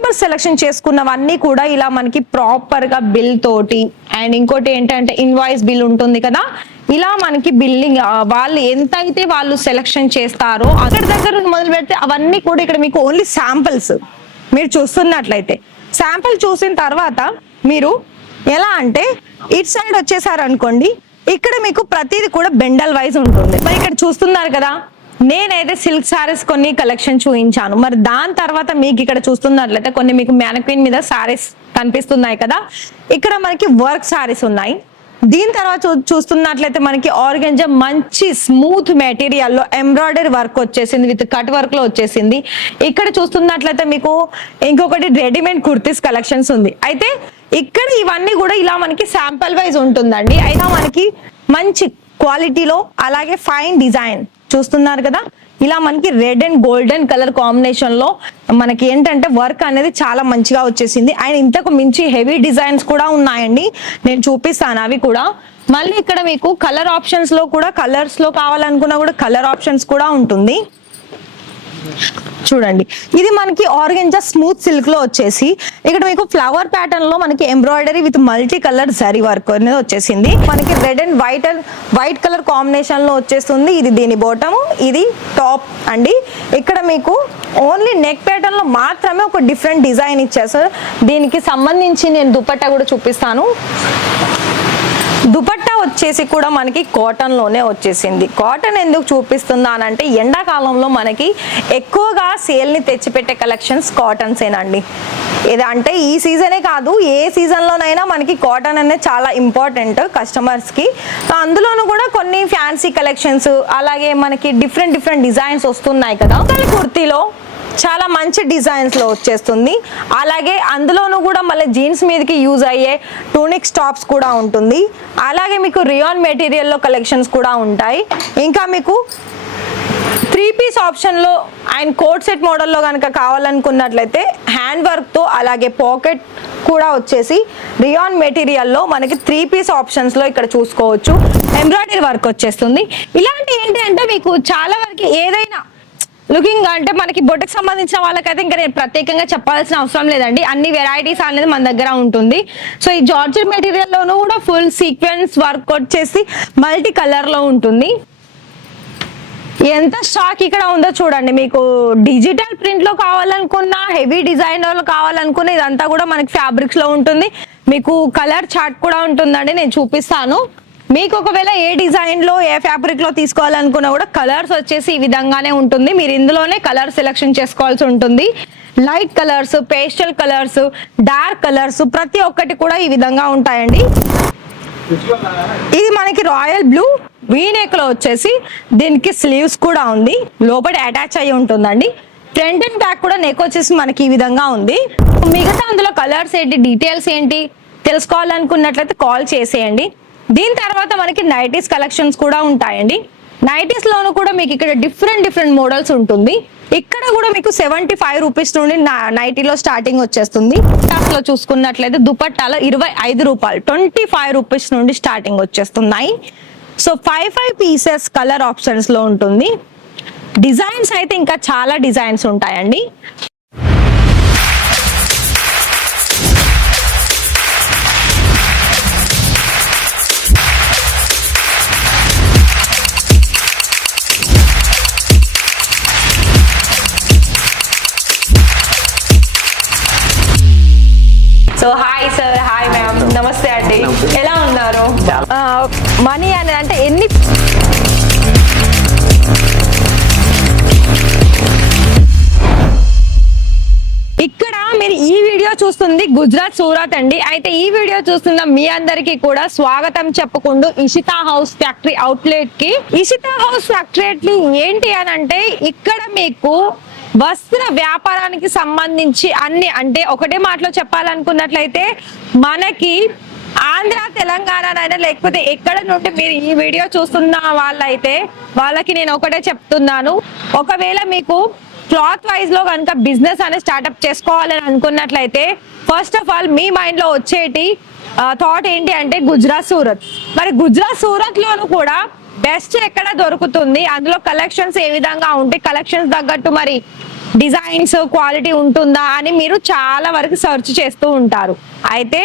Customer selection చేసుకున్నవన్నీ కూడా ఇలా మనకి ప్రాపర్ గా బిల్ తోటి, అండ్ ఇంకోటి ఏంటంటే ఇన్వాయిస్ బిల్ ఉంటుంది కదా, ఇలా మనకి బిల్లింగ్ వాళ్ళు ఎంత అయితే వాళ్ళు సెలెక్షన్ చేస్తారో అక్కడ దగ్గర మొదలు పెడితే అవన్నీ కూడా ఇక్కడ మీకు ఓన్లీ శాంపిల్స్ మీరు చూస్తున్నట్లయితే. శాంపిల్ చూసిన తర్వాత మీరు ఎలా అంటే ఇట్ సైడ్ వచ్చేసారు అనుకోండి, ఇక్కడ మీకు ప్రతిది కూడా బెండల్ వైజ్ ఉంటుంది. మరి ఇక్కడ చూస్తున్నారు కదా, నేనైతే సిల్క్ సారీస్ కొన్ని కలెక్షన్ చూపించాను. మరి దాని తర్వాత మీకు ఇక్కడ చూస్తున్నట్లయితే కొన్ని మీకు మ్యానక్విన్ మీద సారీస్ కనిపిస్తున్నాయి కదా, ఇక్కడ మనకి వర్క్ సారీస్ ఉన్నాయి. దీని తర్వాత చూస్తున్నట్లయితే మనకి ఆర్గంజా మంచి స్మూత్ మెటీరియల్లో ఎంబ్రాయిడరీ వర్క్ వచ్చేసింది, విత్ కట్ వర్క్ లో వచ్చేసింది. ఇక్కడ చూస్తున్నట్లయితే మీకు ఇంకొకటి రెడీమేడ్ కుర్తీస్ కలెక్షన్స్ ఉంది. అయితే ఇక్కడ ఇవన్నీ కూడా ఇలా మనకి శాంపుల్ వైజ్ ఉంటుందండి. అయితే మనకి మంచి క్వాలిటీలో అలాగే ఫైన్ డిజైన్ చూస్తున్నారు కదా, ఇలా మనకి red and golden colour combination లో మనకి ఏంటంటే వర్క్ అనేది చాలా మంచిగా వచ్చేసింది. అండ్ ఇంతకు మించి హెవీ డిజైన్స్ కూడా ఉన్నాయండి, నేను చూపిస్తాను అవి కూడా. మళ్ళీ ఇక్కడ మీకు కలర్ ఆప్షన్స్ లో కూడా, కలర్స్ లో కావాలనుకున్నా కూడా కలర్ ఆప్షన్స్ కూడా ఉంటుంది. చూడండి, ఇది మనకి ఆర్గంజా స్మూత్ సిల్క్ లో వచ్చేసి ఇక్కడ మీకు ఫ్లవర్ ప్యాటర్న్ లో మనకి embroidery with multi colour zari work అనేది వచ్చేసింది. మనకి red and white colour combination లో వచ్చేస్తుంది. ఇది దీని బాటమ్, ఇది టాప్ అండి. ఇక్కడ మీకు ఓన్లీ నెక్ ప్యాటర్న్ లో మాత్రమే ఒక డిఫరెంట్ డిజైన్ ఇచ్చేసారు. దీనికి సంబంధించి నేను దుపట్టా కూడా చూపిస్తాను. దుపట్టా వచ్చేసి కూడా మనకి కాటన్ లోనే వచ్చేసింది. కాటన్ ఎందుకు చూపిస్తున్నానంటే ఎండాకాలంలో మనకి ఎక్కువగా సేల్ ని తెచ్చిపెట్టే కలెక్షన్స్ కాటన్స్ ఏనండి. ఇది అంటే ఈ సీజనే కాదు, ఏ సీజన్ లోనైనా మనకి కాటన్ అనేది చాలా ఇంపార్టెంట్ కస్టమర్స్ కి. అందులోనూ కూడా కొన్ని ఫ్యాన్సీ కలెక్షన్స్, అలాగే మనకి డిఫరెంట్ డిజైన్స్ వస్తున్నాయి కదా. కుర్తీలో చాలా మంచి డిజైన్స్ లో వచ్చేస్తుంది. అలాగే అందులోనూ కూడా మళ్ళీ జీన్స్ మీదకి యూజ్ అయ్యే టూనిక్స్ టాప్స్ కూడా ఉంటుంది. అలాగే మీకు రియాన్ మెటీరియల్లో కలెక్షన్స్ కూడా ఉంటాయి. ఇంకా మీకు 3 పీస్ ఆప్షన్ లో అండ్ కోట్ సెట్ మోడల్లో కనుక కావాలనుకున్నట్లయితే హ్యాండ్ వర్క్ తో, అలాగే పాకెట్ కూడా వచ్చేసి రియాన్ మెటీరియల్లో మనకి 3 పీస్ ఆప్షన్స్ లో ఇక్కడ చూసుకోవచ్చు. ఎంబ్రాయిడరీ వర్క్ వచ్చేస్తుంది. ఇలాంటి ఏంటి అంటే మీకు చాలా వరకు ఏదైనా లుకింగ్ అంటే మనకి బొట్టకు సంబంధించిన వాళ్ళకైతే ఇంకా నేను ప్రత్యేకంగా చెప్పాల్సిన అవసరం లేదండి, అన్ని వెరైటీస్ అనేది మన దగ్గర ఉంటుంది. సో ఈ జార్జెట్ మెటీరియల్ లోనూ కూడా ఫుల్ సీక్వెన్స్ వర్క్ వచ్చేసి మల్టీ కలర్ లో ఉంటుంది. ఎంత స్టాక్ ఇక్కడ ఉందో చూడండి. మీకు డిజిటల్ ప్రింట్ లో కావాలనుకున్నా, హెవీ డిజైన్ లో కావాలనుకున్నా, ఇదంతా కూడా మనకి ఫ్యాబ్రిక్స్ లో ఉంటుంది. మీకు కలర్ చార్ట్ కూడా ఉంటుందండి, నేను చూపిస్తాను. మీకు ఒకవేళ ఏ డిజైన్ లో, ఏ ఫ్యాబ్రిక్ లో తీసుకోవాలనుకున్నా కూడా కలర్స్ వచ్చేసి ఈ విధంగానే ఉంటుంది. మీరు ఇందులోనే కలర్ సెలెక్షన్ చేసుకోవాల్సి ఉంటుంది. Light colours, pastel colours, dark colours ప్రతి ఒక్కటి కూడా ఈ విధంగా ఉంటాయండి. ఇది మనకి రాయల్ బ్లూ వీనెక్ లో వచ్చేసి దీనికి స్లీవ్స్ కూడా ఉంది, లోపల అటాచ్ అయ్యి ఉంటుందండి. ఫ్రంట్ అండ్ బ్యాక్ కూడా నెక్ వచ్చేసి మనకి ఈ విధంగా ఉంది. మిగతా అందులో కలర్స్ ఏంటి, డీటెయిల్స్ ఏంటి తెలుసుకోవాలనుకున్నట్లయితే కాల్ చేసేయండి. దీని తర్వాత మనకి నైటీస్ కలెక్షన్స్ కూడా ఉంటాయండి. నైటీస్ లోను కూడా మీకు ఇక్కడ డిఫరెంట్ మోడల్స్ ఉంటుంది. ఇక్కడ కూడా మీకు 75 రూపీస్ నుండి నైటీలో స్టార్టింగ్ వచ్చేస్తుంది. లో చూసుకున్నట్లయితే దుపట్టాలో 25 రూపాయలు, 25 రూపీస్ నుండి స్టార్టింగ్ వచ్చేస్తున్నాయి. సో 5 పీసెస్ కలర్ ఆప్షన్స్ లో ఉంటుంది. డిజైన్స్ అయితే ఇంకా చాలా డిజైన్స్ ఉంటాయండి. So hi sir, hi ma'am, నమస్తే అండి, ఎలా ఉన్నారు? మనీ అని అంటే ఎన్ని ఇక్కడ మీరు ఈ వీడియో చూస్తుంది గుజరాత్ సూరత్ అండి. అయితే ఈ వీడియో చూస్తున్న మీ అందరికీ కూడా స్వాగతం చెప్పుకుంటూ ఇషితా హౌస్ ఫ్యాక్టరీ అవుట్లెట్ కి. ఇషితా హౌస్ ఫ్యాక్టరీ ఏంటి అని అంటే ఇక్కడ మీకు వస్త్ర వ్యాపారానికి సంబంధించి అన్ని, అంటే ఒకటే మాటలో చెప్పాలనుకున్నట్లయితే మనకి ఆంధ్ర, తెలంగాణ లేకపోతే ఎక్కడ నుండి మీరు ఈ వీడియో చూస్తున్న వాళ్ళైతే వాళ్ళకి నేను ఒకటే చెప్తున్నాను, ఒకవేళ మీకు క్లాత్ వైజ్ లో కనుక బిజినెస్ అనేది స్టార్ట్అప్ చేసుకోవాలని అనుకున్నట్లయితే first of all me mind లో వచ్చేటి థాట్ ఏంటి అంటే గుజరాత్ సూరత్. మరి గుజరాత్ సూరత్ లోను కూడా బెస్ట్ ఎక్కడ దొరుకుతుంది, అందులో కలెక్షన్స్ ఏ విధంగా ఉంటాయి, కలెక్షన్స్ తగ్గట్టు మరి డిజైన్స్ క్వాలిటీ ఉంటుందా అని మీరు చాలా వరకు సెర్చ్ చేస్తూ ఉంటారు. అయితే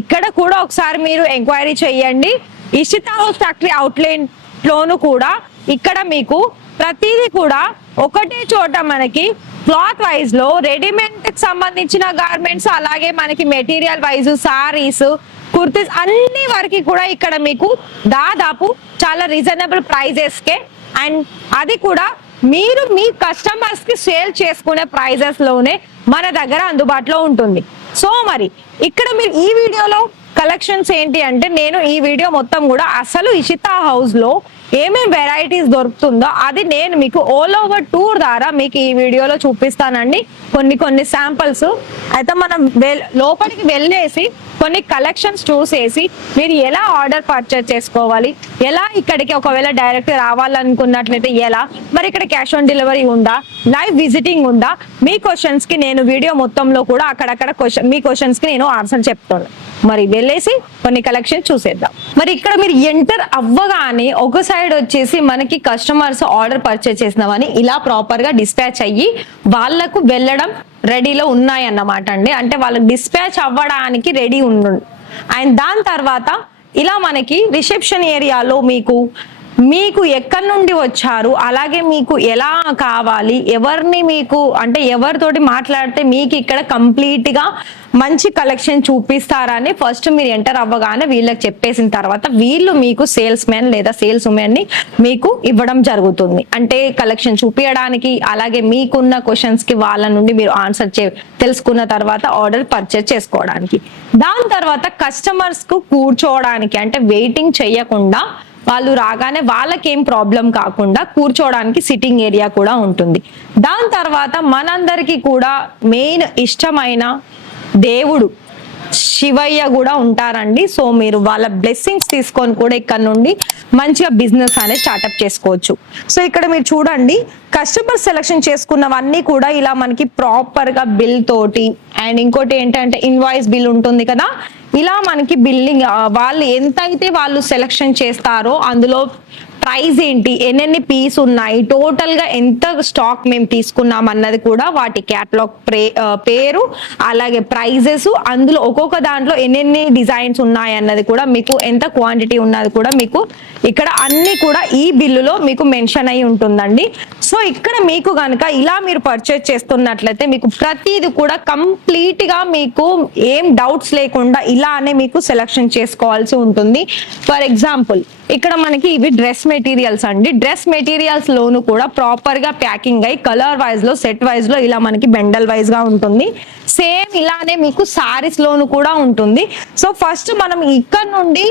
ఇక్కడ కూడా ఒకసారి మీరు ఎంక్వైరీ చేయండి. ఇషితా హౌస్ ఫ్యాక్టరీ అవుట్లెట్ లోను కూడా ఇక్కడ మీకు ప్రతిదీ కూడా ఒకటే చోట మనకి క్లాత్ వైజ్ లో రెడీమేడ్ కి సంబంధించిన గార్మెంట్స్, అలాగే మనకి మెటీరియల్ వైజ్ సారీస్, కుర్తీస్ అన్ని వరకు కూడా ఇక్కడ మీకు దాదాపు చాలా రీజనబుల్ ప్రైజెస్ కే, అండ్ అది కూడా మీరు మీ కస్టమర్స్ కి సేల్ చేసుకునే ప్రైజెస్ లోనే మన దగ్గర అందుబాటులో ఉంటుంది. సో మరి ఇక్కడ మీరు ఈ వీడియోలో కలెక్షన్స్ ఏంటి అంటే, నేను ఈ వీడియో మొత్తం కూడా అసలు ఇషితా హౌస్ లో ఏమేమి వెరైటీస్ దొరుకుతుందో అది నేను మీకు ఆల్ ఓవర్ టూర్ ద్వారా మీకు ఈ వీడియోలో చూపిస్తానండి. కొన్ని శాంపిల్స్ అయితే మనం లోపలికి వెళ్ళేసి కొన్ని కలెక్షన్స్ చూసేసి మీరు ఎలా ఆర్డర్ పర్చేస్ చేసుకోవాలి, ఎలా ఇక్కడికి ఒకవేళ డైరెక్ట్ రావాలనుకున్నట్లయితే ఎలా, మరి ఇక్కడ క్యాష్ ఆన్ డెలివరీ ఉందా, లైవ్ విజిటింగ్ ఉందా, మీ క్వశ్చన్స్ కి నేను వీడియో మొత్తంలో కూడా అక్కడక్కడ మీ క్వశ్చన్స్ కి నేను ఆన్సర్ చెప్తాను. మరి వెళ్ళేసి కొన్ని కలెక్షన్ చూసేద్దాం. మరి ఇక్కడ మీరు ఎంటర్ అవ్వగానే ఒక సైడ్ వచ్చేసి మనకి కస్టమర్స్ ఆర్డర్ పర్చేస్ చేసినవని ఇలా ప్రాపర్ గా డిస్పాచ్ అయ్యి వాళ్ళకు వెళ్ళడం రెడీలో ఉన్నాయన్నమాట అండి. అంటే వాళ్ళకి డిస్పాచ్ అవ్వడానికి రెడీ ఉండు. అండ్ దాని తర్వాత ఇలా మనకి రిసెప్షన్ ఏరియాలో మీకు ఎక్కడి నుండి వచ్చారు, అలాగే మీకు ఎలా కావాలి, ఎవరిని మీకు అంటే ఎవరితోటి మాట్లాడితే మీకు ఇక్కడ కంప్లీట్ గా మంచి కలెక్షన్ చూపిస్తారని ఫస్ట్ మీరు ఎంటర్ అవ్వగానే వీళ్ళకి చెప్పేసిన తర్వాత వీళ్ళు మీకు సేల్స్ మ్యాన్ లేదా సేల్స్ ఉమెన్ ని మీకు ఇవ్వడం జరుగుతుంది. అంటే కలెక్షన్ చూపించడానికి, అలాగే మీకున్న క్వశ్చన్స్ కి వాళ్ళ నుండి మీరు ఆన్సర్ తెలుసుకున్న తర్వాత ఆర్డర్ పర్చేస్ చేసుకోవడానికి. దాని తర్వాత కస్టమర్స్ కు కూర్చోవడానికి అంటే వెయిటింగ్ చేయకుండా వాళ్ళు రాగానే వాళ్ళకేం ప్రాబ్లం కాకుండా కూర్చోవడానికి సిట్టింగ్ ఏరియా కూడా ఉంటుంది. దాని తర్వాత మనందరికీ కూడా మెయిన్ ఇష్టమైన దేవుడు శివయ్య కూడా ఉంటారండి. సో మీరు వాళ్ళ బ్లెస్సింగ్స్ తీసుకొని కూడా ఇక్కడ నుండి మంచిగా బిజినెస్ అనేది స్టార్ట్అప్ చేసుకోవచ్చు. సో ఇక్కడ మీరు చూడండి, కస్టమర్ సెలెక్షన్ చేసుకున్నవన్నీ కూడా ఇలా మనకి ప్రాపర్ గా బిల్ తోటి, అండ్ ఇంకోటి ఏంటంటే ఇన్వాయిస్ బిల్ ఉంటుంది కదా, ఇలా మనకి బిల్లింగ్ వాళ్ళు ఎంతైతే వాళ్ళు సెలెక్షన్ చేస్తారో అందులో ప్రైస్ ఏంటి, ఎన్నెన్ని పీస్ ఉన్నాయి, టోటల్ గా ఎంత స్టాక్ మేము తీసుకున్నాం అన్నది కూడా వాటి క్యాటలాగ్ పేరు, అలాగే ప్రైజెస్, అందులో ఒక్కొక్క దాంట్లో ఎన్నెన్ని డిజైన్స్ ఉన్నాయి అన్నది కూడా మీకు, ఎంత క్వాంటిటీ ఉన్నది కూడా మీకు ఇక్కడ అన్ని కూడా ఈ బిల్లులో మీకు మెన్షన్ అయి ఉంటుందండి. సో ఇక్కడ మీకు కనుక ఇలా మీరు పర్చేస్ చేస్తున్నట్లయితే మీకు ప్రతిది కూడా కంప్లీట్ గా మీకు ఏం డౌట్స్ లేకుండా ఇలానే మీకు సెలెక్షన్ చేసుకోవాల్సి ఉంటుంది. ఫర్ ఎగ్జాంపుల్ ఇక్కడ మనకి ఇవి డ్రెస్ మెటీరియల్స్ అండి. డ్రెస్ మెటీరియల్స్ లోను కూడా ప్రాపర్ గా ప్యాకింగ్ అయ్యి కలర్ వైజ్ లో, సెట్ వైజ్ లో ఇలా మనకి బెండల్ వైజ్ గా ఉంటుంది. సేమ్ ఇలానే మీకు సారీస్ లోను కూడా ఉంటుంది. సో ఫస్ట్ మనం ఇక్కడ నుండి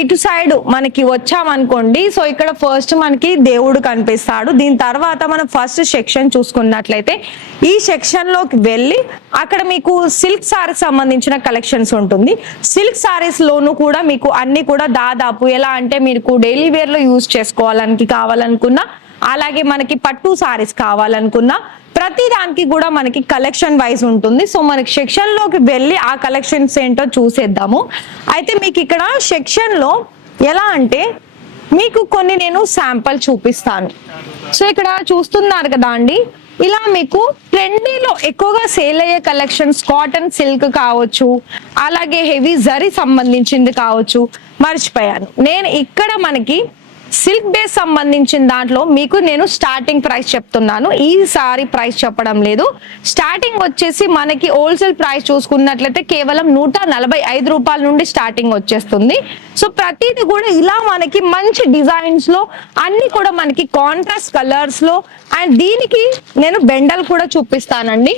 ఇటు సైడ్ మనకి వచ్చామనుకోండి, సో ఇక్కడ ఫస్ట్ మనకి దేవుడు కనిపిస్తాడు. దీని తర్వాత మనం ఫస్ట్ సెక్షన్ చూసుకున్నట్లయితే ఈ సెక్షన్ లోకి వెళ్ళి అక్కడ మీకు సిల్క్ సారీస్ సంబంధించిన కలెక్షన్స్ ఉంటుంది. సిల్క్ సారీస్ లోను కూడా మీకు అన్ని కూడా దాదాపు ఎలా అంటే మీకు డైలీ వేర్ లో యూజ్ చేసుకోవాలని కావాలనుకున్నా, అలాగే మనకి పట్టు సారీస్ కావాలనుకున్నా ప్రతి దానికి కూడా మనకి కలెక్షన్ వైజ్ ఉంటుంది. సో మనకి సెక్షన్ లోకి వెళ్ళి ఆ కలెక్షన్స్ ఏంటో చూసేద్దాము. అయితే మీకు ఇక్కడ సెక్షన్ లో ఎలా అంటే మీకు కొన్ని నేను శాంపుల్ చూపిస్తాను. సో ఇక్కడ చూస్తున్నారు కదా అండి, ఇలా మీకు ట్రెండీలో ఎక్కువగా సేల్ అయ్యే కలెక్షన్స్ కాటన్ సిల్క్ కావచ్చు, అలాగే హెవీ జరీ సంబంధించింది కావచ్చు. మర్చిపోయాను, నేను ఇక్కడ మనకి సిల్క్ బేస్ సంబంధించిన దాంట్లో మీకు నేను స్టార్టింగ్ ప్రైస్ చెప్తున్నాను, ఈసారి ప్రైస్ చెప్పడం లేదు. స్టార్టింగ్ వచ్చేసి మనకి హోల్సేల్ ప్రైస్ చూసుకున్నట్లయితే కేవలం 145 రూపాయల నుండి స్టార్టింగ్ వచ్చేస్తుంది. సో ప్రతిది కూడా ఇలా మనకి మంచి డిజైన్స్ లో అన్ని కూడా మనకి కాంట్రాస్ట్ కలర్స్ లో, అండ్ దీనికి నేను బెండల్ కూడా చూపిస్తానండి.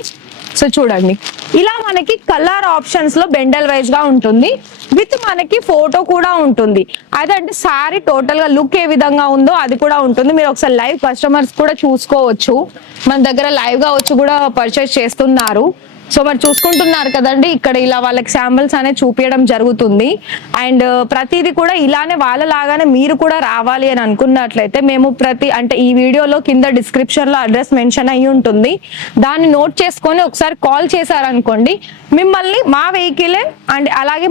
సో చూడండి, ఇలా మనకి కలర్ ఆప్షన్స్ లో బెండల్ వైజ్ గా ఉంటుంది, విత్ మనకి ఫోటో కూడా ఉంటుంది. అదంటే సారీ టోటల్ గా లుక్ ఏ విధంగా ఉందో అది కూడా ఉంటుంది. మీరు ఒకసారి లైవ్ కస్టమర్స్ కూడా చూసుకోవచ్చు, మన దగ్గర లైవ్ గా వచ్చి కూడా పర్చేస్ చేస్తున్నారు. సో మరి చూసుకుంటున్నారు కదండి, ఇక్కడ ఇలా వాళ్ళకి శాంపిల్స్ అనేది చూపించడం జరుగుతుంది. అండ్ ప్రతిదీ కూడా ఇలానే వాళ్ళలాగానే మీరు కూడా రావాలి అని అనుకున్నట్లయితే మేము అంటే ఈ వీడియోలో కింద డిస్క్రిప్షన్ లో అడ్రస్ మెన్షన్ అయ్యి ఉంటుంది, దాన్ని నోట్ చేసుకొని ఒకసారి కాల్ చేశారనుకోండి, మిమ్మల్ని మా వెహికలే అండ్ అలాగే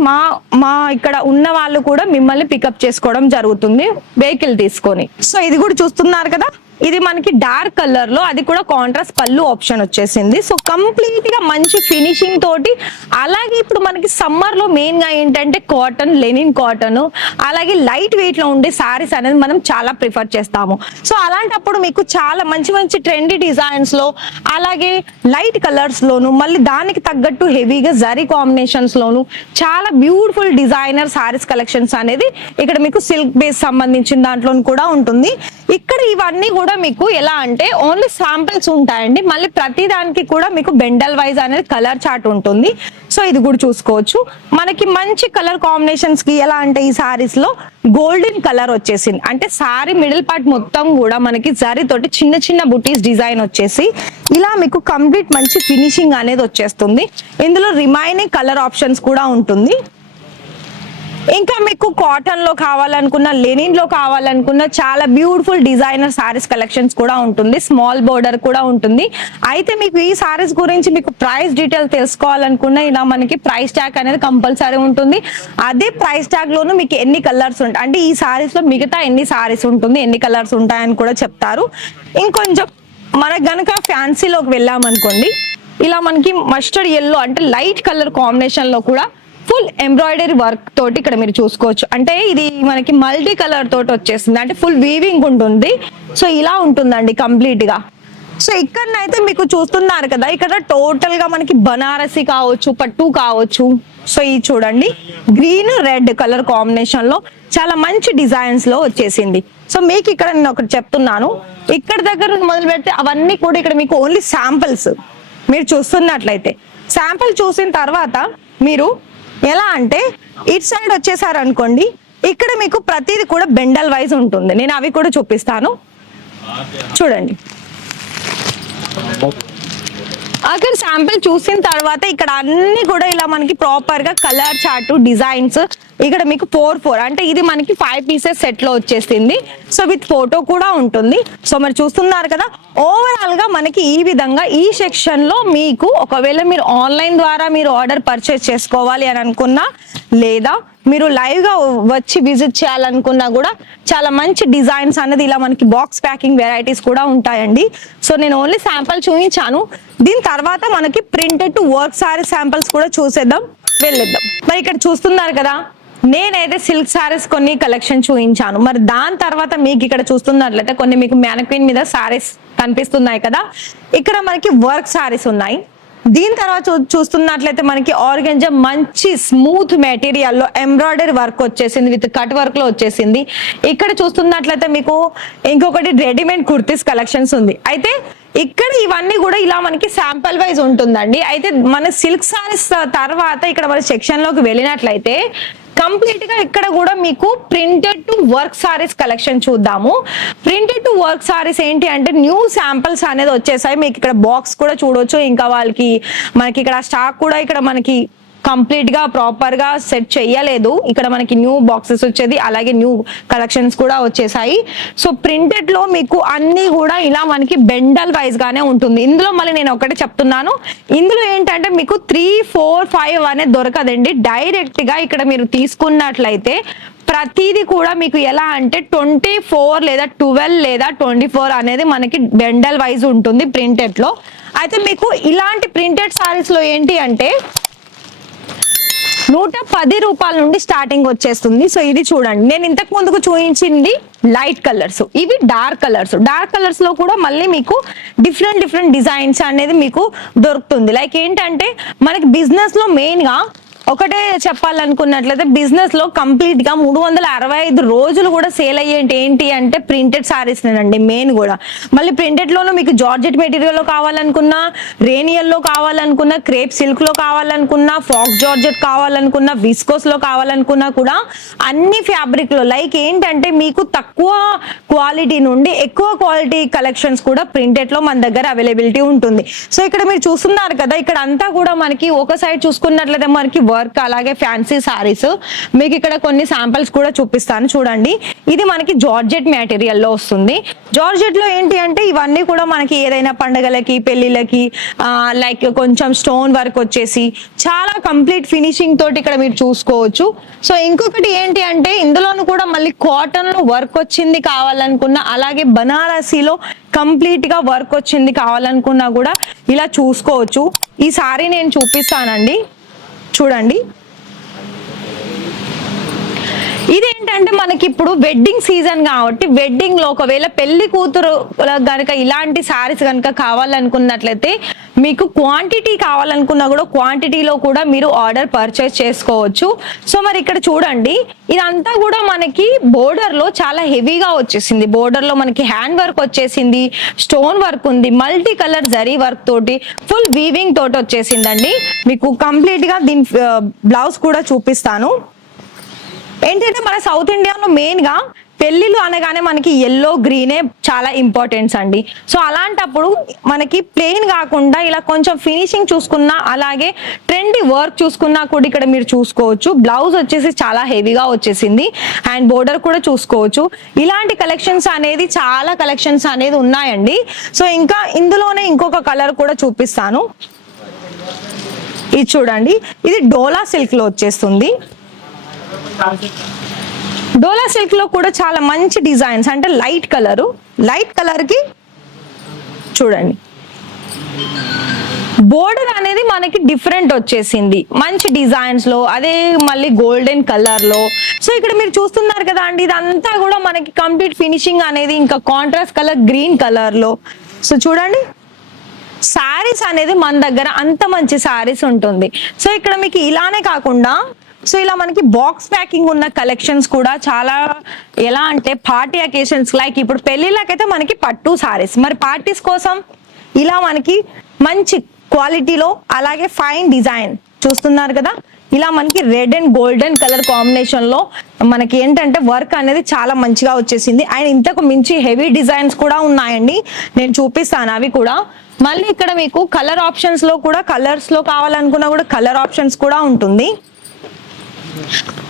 మా ఇక్కడ ఉన్న వాళ్ళు కూడా మిమ్మల్ని పికప్ చేసుకోవడం జరుగుతుంది వెహికల్ తీసుకొని. సో ఇది కూడా చూస్తున్నారు కదా, ఇది మనకి డార్క్ కలర్ లో, అది కూడా కాంట్రాస్ట్ పళ్ళు ఆప్షన్ వచ్చేసింది. సో కంప్లీట్ గా మంచి ఫినిషింగ్ తోటి, అలాగే ఇప్పుడు మనకి సమ్మర్ లో మెయిన్ గా ఏంటంటే కాటన్, లెనిన్ కాటన్, అలాగే లైట్ వెయిట్ లో ఉండే సారీస్ అనేది మనం చాలా ప్రిఫర్ చేస్తాము. సో అలాంటప్పుడు మీకు చాలా మంచి మంచి ట్రెండీ డిజైన్స్ లో, అలాగే లైట్ కలర్స్ లోను, మళ్ళీ దానికి తగ్గట్టు హెవీగా జరీ కాంబినేషన్స్ లోను చాలా బ్యూటిఫుల్ డిజైనర్ సారీస్ కలెక్షన్స్ అనేది ఇక్కడ మీకు సిల్క్ బేస్ సంబంధించిన దాంట్లో కూడా ఉంటుంది. ఇక్కడ ఇవన్నీ కూడా మీకు ఎలా అంటే ఓన్లీ శాంపిల్స్ ఉంటాయండి. మళ్ళీ ప్రతి దానికి కూడా మీకు బెండల్ వైజ్ అనేది కలర్ చార్ట్ ఉంటుంది. సో ఇది కూడా చూసుకోవచ్చు. మనకి మంచి కలర్ కాంబినేషన్స్ కి ఎలా అంటే ఈ సారీస్ లో గోల్డెన్ కలర్ వచ్చేసింది. అంటే సారీ మిడిల్ పార్ట్ మొత్తం కూడా మనకి జరీ తోటి చిన్న చిన్న బుటీస్ డిజైన్ వచ్చేసి ఇలా మీకు కంప్లీట్ మంచి ఫినిషింగ్ అనేది వచ్చేస్తుంది. ఇందులో రిమైనింగ్ కలర్ ఆప్షన్స్ కూడా ఉంటుంది. ఇంకా మీకు కాటన్ లో కావాలనుకున్న, లెనిన్ లో కావాలనుకున్న చాలా బ్యూటిఫుల్ డిజైనర్ సారీస్ కలెక్షన్స్ కూడా ఉంటుంది. స్మాల్ బోర్డర్ కూడా ఉంటుంది. అయితే మీకు ఈ సారీస్ గురించి మీకు ప్రైస్ డీటెయిల్ తెలుసుకోవాలనుకున్న ఇలా మనకి ప్రైస్ ట్యాగ్ అనేది కంపల్సరీ ఉంటుంది. అదే ప్రైస్ ట్యాగ్ లోను మీకు ఎన్ని కలర్స్ ఉంటాయి, అంటే ఈ సారీస్ లో మిగతా ఎన్ని సారీస్ ఉంటుంది, ఎన్ని కలర్స్ ఉంటాయని కూడా చెప్తారు. ఇంకొంచెం మనకు గనక ఫ్యాన్సీలోకి వెళ్ళామనుకోండి, ఇలా మనకి మస్టర్డ్ ఎల్లో అంటే లైట్ కలర్ కాంబినేషన్ లో కూడా ఫుల్ ఎంబ్రాయిడరీ వర్క్ తోటి ఇక్కడ మీరు చూసుకోవచ్చు. అంటే ఇది మనకి మల్టీ కలర్ తోటి వచ్చేస్తుంది, అంటే ఫుల్ వీవింగ్ ఉంటుంది. సో ఇలా ఉంటుందండి కంప్లీట్ గా. సో ఇక్కడనైతే మీకు చూస్తున్నారు కదా, ఇక్కడ టోటల్ గా మనకి బనారసి కావచ్చు, పట్టు కావచ్చు. సో ఇది చూడండి, గ్రీన్ రెడ్ కలర్ కాంబినేషన్ లో చాలా మంచి డిజైన్స్ లో వచ్చేసింది. సో మీకు ఇక్కడ నేను ఒకటి చెప్తున్నాను, ఇక్కడ దగ్గర మొదలు పెడితే అవన్నీ కూడా ఇక్కడ మీకు ఓన్లీ శాంపిల్స్. మీరు చూస్తున్నట్లయితే శాంపిల్ చూసిన తర్వాత మీరు ఎలా అంటే ఇటు సైడ్ వచ్చేసారు అనుకోండి, ఇక్కడ మీకు ప్రతిదీ కూడా బెండల్ వైజ్ ఉంటుంది. నేను అవి కూడా చూపిస్తాను, చూడండి. అక్కడ శాంపిల్ చూసిన తర్వాత ఇక్కడ అన్ని కూడా ఇలా మనకి ప్రాపర్ గా కలర్ చార్ట్, డిజైన్స్ ఇక్కడ మీకు 4 అంటే ఇది మనకి 5 పీసెస్ సెట్ లో వచ్చేసింది. సో విత్ ఫోటో కూడా ఉంటుంది. సో మరి చూస్తున్నారు కదా, ఓవరాల్ గా మనకి ఈ విధంగా ఈ సెక్షన్ లో మీకు ఒకవేళ మీరు ఆన్లైన్ ద్వారా మీరు ఆర్డర్ పర్చేస్ చేసుకోవాలి అని అనుకున్నా, లేదా మీరు లైవ్ గా వచ్చి విజిట్ చేయాలనుకున్నా కూడా చాలా మంచి డిజైన్స్ అనేది ఇలా మనకి బాక్స్ ప్యాకింగ్ వెరైటీస్ కూడా ఉంటాయండి. సో నేను ఓన్లీ శాంపుల్ చూపించాను. దీని తర్వాత మనకి printed to work sorry samples కూడా చూసేద్దాం, వెళ్ళేద్దాం. మరి ఇక్కడ చూస్తున్నారు కదా, నేనైతే సిల్క్ సారీస్ కొన్ని కలెక్షన్ చూపించాను. మరి దాని తర్వాత మీకు ఇక్కడ చూస్తున్నట్లయితే కొన్ని మీకు మ్యానక్విన్ మీద సారీస్ కనిపిస్తున్నాయి కదా, ఇక్కడ మనకి వర్క్ సారీస్ ఉన్నాయి. దీని తర్వాత చూస్తున్నట్లయితే మనకి ఆర్గంజా మంచి స్మూత్ మెటీరియల్ లో ఎంబ్రాయిడరీ వర్క్ వచ్చేసింది, విత్ కట్ వర్క్ లో వచ్చేసింది. ఇక్కడ చూస్తున్నట్లయితే మీకు ఇంకొకటి రెడీమేడ్ కుర్తీస్ కలెక్షన్స్ ఉంది. అయితే ఇక్కడ ఇవన్నీ కూడా ఇలా మనకి శాంపుల్ వైజ్ ఉంటుందండి. అయితే మన సిల్క్ సారీస్ తర్వాత ఇక్కడ మన సెక్షన్ లోకి వెళ్ళినట్లయితే కంప్లీట్ గా ఇక్కడ కూడా మీకు printed to work saris collection చూద్దాము. ప్రింటెడ్ టు వర్క్ సారీస్ ఏంటి అంటే న్యూ శాంపిల్స్ అనేది వచ్చేసాయి. మీకు ఇక్కడ బాక్స్ కూడా చూడొచ్చు. ఇంకా మనకి ఇక్కడ స్టాక్ కూడా ఇక్కడ మనకి కంప్లీట్ గా ప్రాపర్ గా సెట్ చేయలేదు. ఇక్కడ మనకి న్యూ బాక్సెస్ వచ్చేది, అలాగే న్యూ కలెక్షన్స్ కూడా వచ్చేసాయి. సో ప్రింటెడ్ లో మీకు అన్ని కూడా ఇలా మనకి బెండల్ వైజ్ గానే ఉంటుంది. ఇందులో మళ్ళీ నేను ఒకటి చెప్తున్నాను, ఇందులో ఏంటంటే మీకు 3, 4, 5 అనేది దొరకదండి. డైరెక్ట్ గా ఇక్కడ మీరు తీసుకున్నట్లయితే ప్రతిదీ కూడా మీకు ఎలా అంటే 24 లేదా 12 లేదా 24 అనేది మనకి బెండల్ వైజ్ ఉంటుంది ప్రింటెడ్ లో. అయితే మీకు ఇలాంటి ప్రింటెడ్ సారీస్ లో ఏంటి అంటే 110 రూపాయల నుండి స్టార్టింగ్ వచ్చేస్తుంది. సో ఇది చూడండి, నేను ఇంతకు ముందుకు చూపించింది లైట్ కలర్స్, ఇవి డార్క్ కలర్స్. డార్క్ కలర్స్ లో కూడా మళ్ళీ మీకు డిఫరెంట్ డిజైన్స్ అనేది మీకు దొరుకుతుంది. లైక్ ఏంటంటే మనకి బిజినెస్ లో మెయిన్ గా ఒకటే చెప్పాలనుకున్నట్లయితే బిజినెస్ లో కంప్లీట్ గా 365 రోజులు కూడా సేల్ అయ్యేటి ఏంటి అంటే ప్రింటెడ్ సారీస్ నేనండి మెయిన్ కూడా. మళ్ళీ ప్రింటెడ్ లోనూ మీకు జార్జెట్ మెటీరియల్ లో కావాలనుకున్నా, రేనియల్ లో కావాలనుకున్నా, క్రేప్ సిల్క్ లో కావాలనుకున్నా, ఫాక్స్ జార్జెట్ కావాలనుకున్నా, విస్కోస్ లో కావాలనుకున్నా కూడా అన్ని ఫ్యాబ్రిక్ లో లైక్ ఏంటంటే మీకు తక్కువ క్వాలిటీ నుండి ఎక్కువ క్వాలిటీ కలెక్షన్స్ కూడా ప్రింటెడ్ లో మన దగ్గర అవైలబిలిటీ ఉంటుంది. సో ఇక్కడ మీరు చూస్తున్నారు కదా, ఇక్కడ అంతా కూడా మనకి ఒక సైడ్ చూసుకున్నట్లయితే మనకి వర్క్ వర్క్ అలాగే ఫ్యాన్సీ సారీస్. మీకు ఇక్కడ కొన్ని శాంపిల్స్ కూడా చూపిస్తాను చూడండి. ఇది మనకి జార్జెట్ మెటీరియల్ లో వస్తుంది. జార్జెట్ లో ఏంటి అంటే ఇవన్నీ కూడా మనకి ఏదైనా పండగలకి పెళ్లిళ్ళకి లైక్ కొంచెం స్టోన్ వర్క్ వచ్చేసి చాలా కంప్లీట్ ఫినిషింగ్ తోటి ఇక్కడ మీరు చూసుకోవచ్చు. సో ఇంకొకటి ఏంటి అంటే ఇందులోను కూడా మళ్ళీ కాటన్ లో వర్క్ వచ్చింది కావాలనుకున్నా, అలాగే బనారసీలో కంప్లీట్ గా వర్క్ వచ్చింది కావాలనుకున్నా కూడా ఇలా చూసుకోవచ్చు. ఈ సారీ నేను చూపిస్తానండి చూడండి. ఇదేంటంటే మనకి ఇప్పుడు వెడ్డింగ్ సీజన్ కాబట్టి వెడ్డింగ్ లో ఒకవేళ పెళ్లి కూతురు గనక ఇలాంటి సారీస్ కనుక కావాలనుకున్నట్లయితే మీకు క్వాంటిటీ కావాలనుకున్నా కూడా క్వాంటిటీలో కూడా మీరు ఆర్డర్ పర్చేస్ చేసుకోవచ్చు. సో మరి ఇక్కడ చూడండి, ఇదంతా కూడా మనకి బోర్డర్ లో చాలా హెవీగా వచ్చేసింది. బోర్డర్ లో మనకి హ్యాండ్ వర్క్ వచ్చేసింది, స్టోన్ వర్క్ ఉంది, మల్టీ కలర్ జరీ వర్క్ తోటి ఫుల్ వీవింగ్ తోటి వచ్చేసిందండి. మీకు కంప్లీట్ గా దీని బ్లౌజ్ కూడా చూపిస్తాను. ఏంటంటే మన సౌత్ ఇండియాలో మెయిన్ గా పెళ్లిళ్ళు అనగానే మనకి ఎల్లో గ్రీనే చాలా ఇంపార్టెన్స్ అండి. సో అలాంటప్పుడు మనకి ప్లెయిన్ కాకుండా ఇలా కొంచెం ఫినిషింగ్ చూసుకున్నా, అలాగే ట్రెండీ వర్క్ చూసుకున్నా కూడా ఇక్కడ మీరు చూసుకోవచ్చు. బ్లౌజ్ వచ్చేసి చాలా హెవీగా వచ్చేసింది అండ్ బోర్డర్ కూడా చూసుకోవచ్చు. ఇలాంటి కలెక్షన్స్ అనేది చాలా కలెక్షన్స్ అనేది ఉన్నాయండి. సో ఇంకా ఇందులోనే ఇంకొక కలర్ కూడా చూపిస్తాను. ఇది చూడండి, ఇది డోలా సిల్క్ లో వచ్చేస్తుంది. డోలా సిల్క్ లో కూడా చాలా మంచి డిజైన్స్, అంటే లైట్ కలర్ కి చూడండి బోర్డర్ అనేది మనకి డిఫరెంట్ వచ్చేసింది మంచి డిజైన్స్ లో, అదే మళ్ళీ గోల్డెన్ కలర్ లో. సో ఇక్కడ మీరు చూస్తున్నారు కదా అండి, ఇదంతా కూడా మనకి కంప్లీట్ ఫినిషింగ్ అనేది ఇంకా కాంట్రాస్ట్ కలర్ గ్రీన్ కలర్ లో. సో చూడండి, సారీస్ అనేది మన దగ్గర అంత మంచి సారీస్ ఉంటుంది. సో ఇక్కడ మీకు ఇలానే కాకుండా సో ఇలా మనకి బాక్స్ ప్యాకింగ్ ఉన్న కలెక్షన్స్ కూడా చాలా, ఎలా అంటే పార్టీ అకేషన్స్ లైక్ ఇప్పుడు పెళ్లిళ్ళకైతే మనకి పట్టు సారీస్, మరి పార్టీస్ కోసం ఇలా మనకి మంచి క్వాలిటీలో అలాగే ఫైన్ డిజైన్ చూస్తున్నారు కదా. ఇలా మనకి red and golden colour combination లో మనకి ఏంటంటే వర్క్ అనేది చాలా మంచిగా వచ్చేసింది. అండ్ ఇంతకు మించి హెవీ డిజైన్స్ కూడా ఉన్నాయండి, నేను చూపిస్తాను అవి కూడా. మళ్ళీ ఇక్కడ మీకు కలర్ ఆప్షన్స్ లో కూడా, కలర్స్ లో కావాలనుకున్నా కూడా కలర్ ఆప్షన్స్ కూడా ఉంటుంది.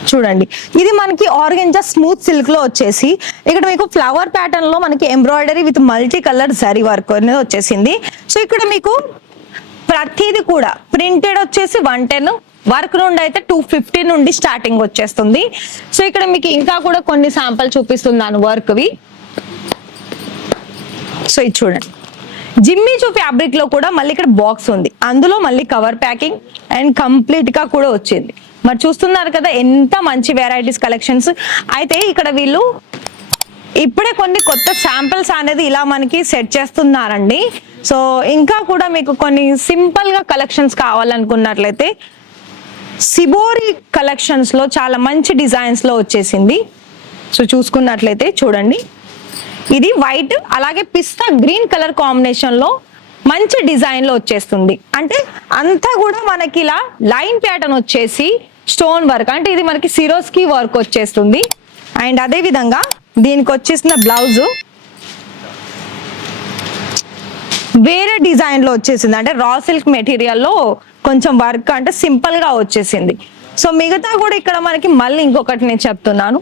చూడండి, ఇది మనకి ఆర్గెంజా స్మూత్ సిల్క్ లో వచ్చేసి ఇక్కడ మీకు ఫ్లవర్ ప్యాటర్న్ లో మనకి embroidery with multi colour zari work అనేది వచ్చేసింది. సో ఇక్కడ మీకు ప్రతిది కూడా ప్రింటెడ్ వచ్చేసి 110, వర్క్ నుండి అయితే 250 నుండి స్టార్టింగ్ వచ్చేస్తుంది. సో ఇక్కడ మీకు ఇంకా కూడా కొన్ని శాంపుల్ చూపిస్తున్నాను వర్క్వి. సో ఇది చూడండి, జిమ్మిచూ ఫ్యాబ్రిక్ లో కూడా మళ్ళీ ఇక్కడ బాక్స్ ఉంది, అందులో మళ్ళీ కవర్ ప్యాకింగ్ అండ్ కంప్లీట్ గా కూడా వచ్చింది. మరి చూస్తున్నారు కదా ఎంత మంచి వెరైటీస్ కలెక్షన్స్. అయితే ఇక్కడ వీళ్ళు ఇప్పుడే కొన్ని కొత్త శాంపిల్స్ అనేది ఇలా మనకి సెట్ చేస్తున్నారండి. సో ఇంకా కూడా మీకు కొన్ని సింపుల్ గా కలెక్షన్స్ కావాలనుకున్నట్లయితే సిబోరి కలెక్షన్స్ లో చాలా మంచి డిజైన్స్ లో వచ్చేసింది. సో చూసుకున్నట్లయితే చూడండి, ఇది వైట్ అలాగే పిస్తా గ్రీన్ కలర్ కాంబినేషన్ లో మంచి డిజైన్ లో వచ్చేస్తుంది. అంటే అంతా కూడా మనకి ఇలా లైన్ ప్యాటర్న్ వచ్చేసి స్టోన్ వర్క్, అంటే ఇది మనకి సిరోస్కి వర్క్ వచ్చేస్తుంది. అండ్ అదే విధంగా దీనికి వచ్చేసిన బ్లౌజ్ వేరే డిజైన్ లో వచ్చేసింది, అంటే రా సిల్క్ మెటీరియల్ లో కొంచెం వర్క్ అంటే సింపుల్ గా వచ్చేసింది. సో మిగతా కూడా ఇక్కడ మనకి మళ్ళీ ఇంకొకటి నేను చెప్తున్నాను,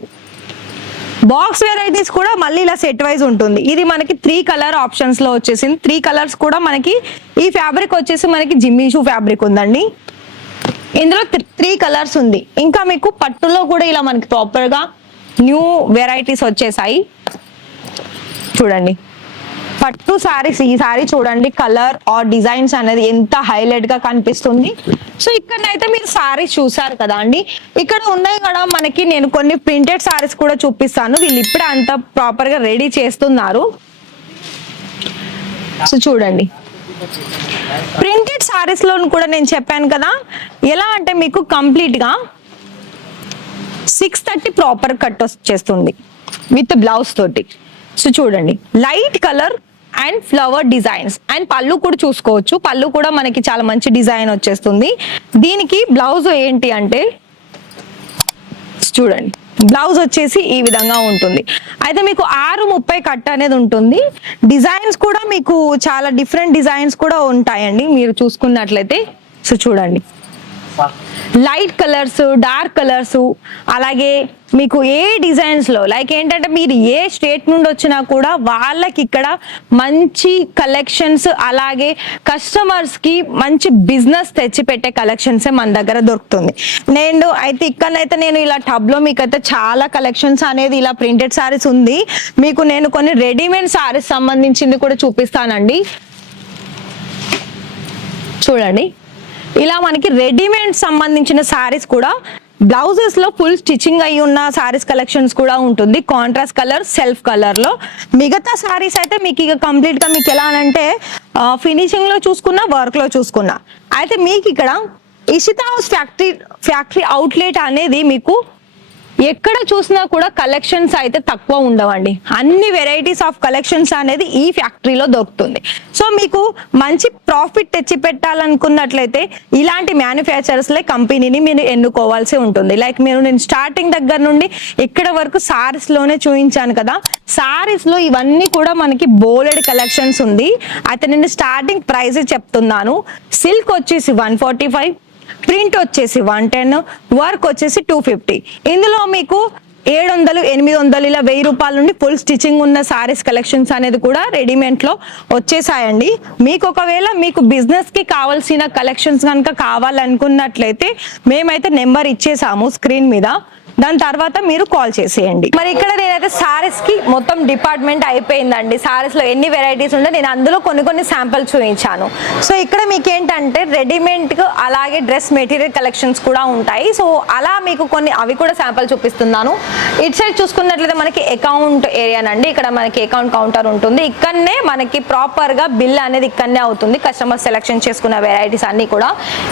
బాక్స్ వెరైటీస్ కూడా మళ్ళీ ఇలా సెట్ వైజ్ ఉంటుంది. ఇది మనకి 3 కలర్ ఆప్షన్స్ లో వచ్చేసింది. 3 కలర్స్ కూడా మనకి, ఈ ఫ్యాబ్రిక్ వచ్చేసి మనకి జిమ్మిచూ ఫ్యాబ్రిక్ ఉందండి, ఇందులో 3 కలర్స్ ఉంది. ఇంకా మీకు పట్టులో కూడా ఇలా మనకి ప్రాపర్ గా న్యూ వెరైటీస్ వచ్చేసాయి. చూడండి పట్టు సారీస్, ఈ సారీ చూడండి కలర్ ఆర్ డిజైన్స్ అనేది ఎంత హైలైట్ గా కనిపిస్తుంది. సో ఇక్కడనైతే మీరు సారీస్ చూసారు కదా అండి, ఇక్కడ ఉన్నాయి కదా మనకి, నేను కొన్ని ప్రింటెడ్ సారీస్ కూడా చూపిస్తాను. వీళ్ళు ఇప్పుడే అంత ప్రాపర్ గా రెడీ చేస్తున్నారు. సో చూడండి, ప్రింటెడ్ సారీస్ లో కూడా నేను చెప్పాను కదా ఎలా అంటే మీకు కంప్లీట్ గా 630 ప్రాపర్ కట్ వచ్చేస్తుంది విత్ బ్లౌజ్ తోటి. సో చూడండి, light colour and flower designs and పళ్ళు కూడా చూసుకోవచ్చు. పళ్ళు కూడా మనకి చాలా మంచి డిజైన్ వచ్చేస్తుంది. దీనికి బ్లౌజ్ ఏంటి అంటే చూడండి, బ్లౌజ్ వచ్చేసి ఈ విధంగా ఉంటుంది. అయితే మీకు 630 కట్ అనేది ఉంటుంది. డిజైన్స్ కూడా మీకు చాలా డిఫరెంట్ డిజైన్స్ కూడా ఉంటాయండి మీరు చూసుకున్నట్లయితే. సో చూడండి, లైట్ కలర్స్, డార్క్ కలర్స్, అలాగే మీకు ఏ డిజైన్స్ లో లైక్ ఏంటంటే మీరు ఏ స్టేట్ నుండి వచ్చినా కూడా వాళ్ళకి ఇక్కడ మంచి కలెక్షన్స్, అలాగే కస్టమర్స్ కి మంచి బిజినెస్ తెచ్చిపెట్టే కలెక్షన్స్ మన దగ్గర దొరుకుతుంది. ఇక్కడైతే నేను ఇలా టబ్ లో మీకైతే చాలా కలెక్షన్స్ అనేది ఇలా ప్రింటెడ్ సారీస్ ఉంది. మీకు నేను కొన్ని రెడీమేడ్ సారీస్ సంబంధించింది కూడా చూపిస్తానండి. చూడండి, ఇలా మనకి రెడీమేడ్ సంబంధించిన సారీస్ కూడా బ్లౌజెస్ లో ఫుల్ స్టిచ్చింగ్ అయి ఉన్న సారీస్ కలెక్షన్స్ కూడా ఉంటుంది. కాంట్రాస్ట్ కలర్, సెల్ఫ్ కలర్ లో. మిగతా సారీస్ అయితే మీకు ఇక కంప్లీట్ గా మీకు ఎలా అంటే ఫినిషింగ్ లో చూసుకున్నా, వర్క్ లో చూసుకున్నా అయితే మీకు ఇక్కడ ఇషితా హౌస్ ఫ్యాక్టరీ అవుట్లెట్ అనేది మీకు ఎక్కడ చూసినా కూడా కలెక్షన్స్ అయితే తక్కువ ఉండవండి. అన్ని వెరైటీస్ ఆఫ్ కలెక్షన్స్ అనేది ఈ ఫ్యాక్టరీలో దొరుకుతుంది. సో మీకు మంచి ప్రాఫిట్ తెచ్చి పెట్టాలనుకున్నట్లయితే ఇలాంటి మ్యానుఫ్యాక్చరర్స్ కంపెనీని మీరు ఎన్నుకోవాల్సి ఉంటుంది. లైక్ నేను స్టార్టింగ్ దగ్గర నుండి ఇక్కడ వరకు సారీస్ లోనే చూపించాను కదా. సారీస్ లో ఇవన్నీ కూడా మనకి బోలెడ్ కలెక్షన్స్ ఉంది. అయితే నేను స్టార్టింగ్ ప్రైస్ చెప్తున్నాను. సిల్క్ వచ్చేసి 145, ప్రింట్ వచ్చేసి 110, వర్క్ వచ్చేసి 250. ఇందులో మీకు 700, 800 ఇలా 1000 రూపాయల నుండి ఫుల్ స్టిచ్చింగ్ ఉన్న సారీస్ కలెక్షన్స్ అనేది కూడా రెడీమేడ్ లో వచ్చేసాయండి. మీకు ఒకవేళ మీకు బిజినెస్ కి కావాల్సిన కలెక్షన్స్ కనుక కావాలనుకున్నట్లయితే మేమైతే నెంబర్ ఇచ్చేసాము స్క్రీన్ మీద. దాని తర్వాత మీరు కాల్ చేసేయండి. మరి ఇక్కడ నేనైతే సారీస్ కి మొత్తం డిపార్ట్మెంట్ అయిపోయిందండి. సారీస్ లో ఎన్ని వెరైటీస్ ఉంటే నేను అందులో కొన్ని శాంపుల్ చూపించాను. సో ఇక్కడ మీకు ఏంటంటే రెడీమేడ్ అలాగే డ్రెస్ మెటీరియల్ కలెక్షన్స్ కూడా ఉంటాయి. సో అలా మీకు కొన్ని అవి కూడా శాంపుల్ చూపిస్తున్నాను. ఇటు సైడ్ చూసుకున్నట్లయితే మనకి అకౌంట్ ఏరియానండి. ఇక్కడ మనకి అకౌంట్ కౌంటర్ ఉంటుంది. ఇక్కడనే మనకి ప్రాపర్ గా బిల్ అనేది ఇక్కడనే అవుతుంది. కస్టమర్ సెలెక్షన్ చేసుకున్న వెరైటీస్ అన్ని కూడా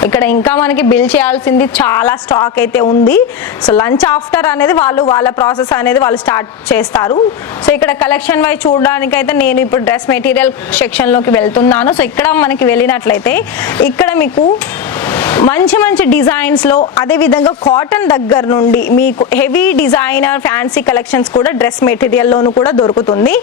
ఇక్కడ. ఇంకా మనకి బిల్ చేయాల్సింది చాలా స్టాక్ అయితే ఉంది. సో లంచ్ ఆఫ్టర్ అనేది వాళ్ళ ప్రాసెస్ అనేది వాళ్ళు స్టార్ట్ చేస్తారు. సో ఇక్కడ కలెక్షన్ వైజ్ చూడడానికి అయితే నేను ఇప్పుడు డ్రెస్ మెటీరియల్ సెక్షన్ లోకి వెళ్తున్నాను. సో ఇక్కడ మనకి వెళ్ళినట్లయితే ఇక్కడ మీకు మంచి డిజైన్స్ లో, అదే విధంగా కాటన్ దగ్గర నుండి మీకు హెవీ డిజైనర్ ఫ్యాన్సీ కలెక్షన్స్ కూడా డ్రెస్ మెటీరియల్ లోను కూడా దొరుకుతుంది.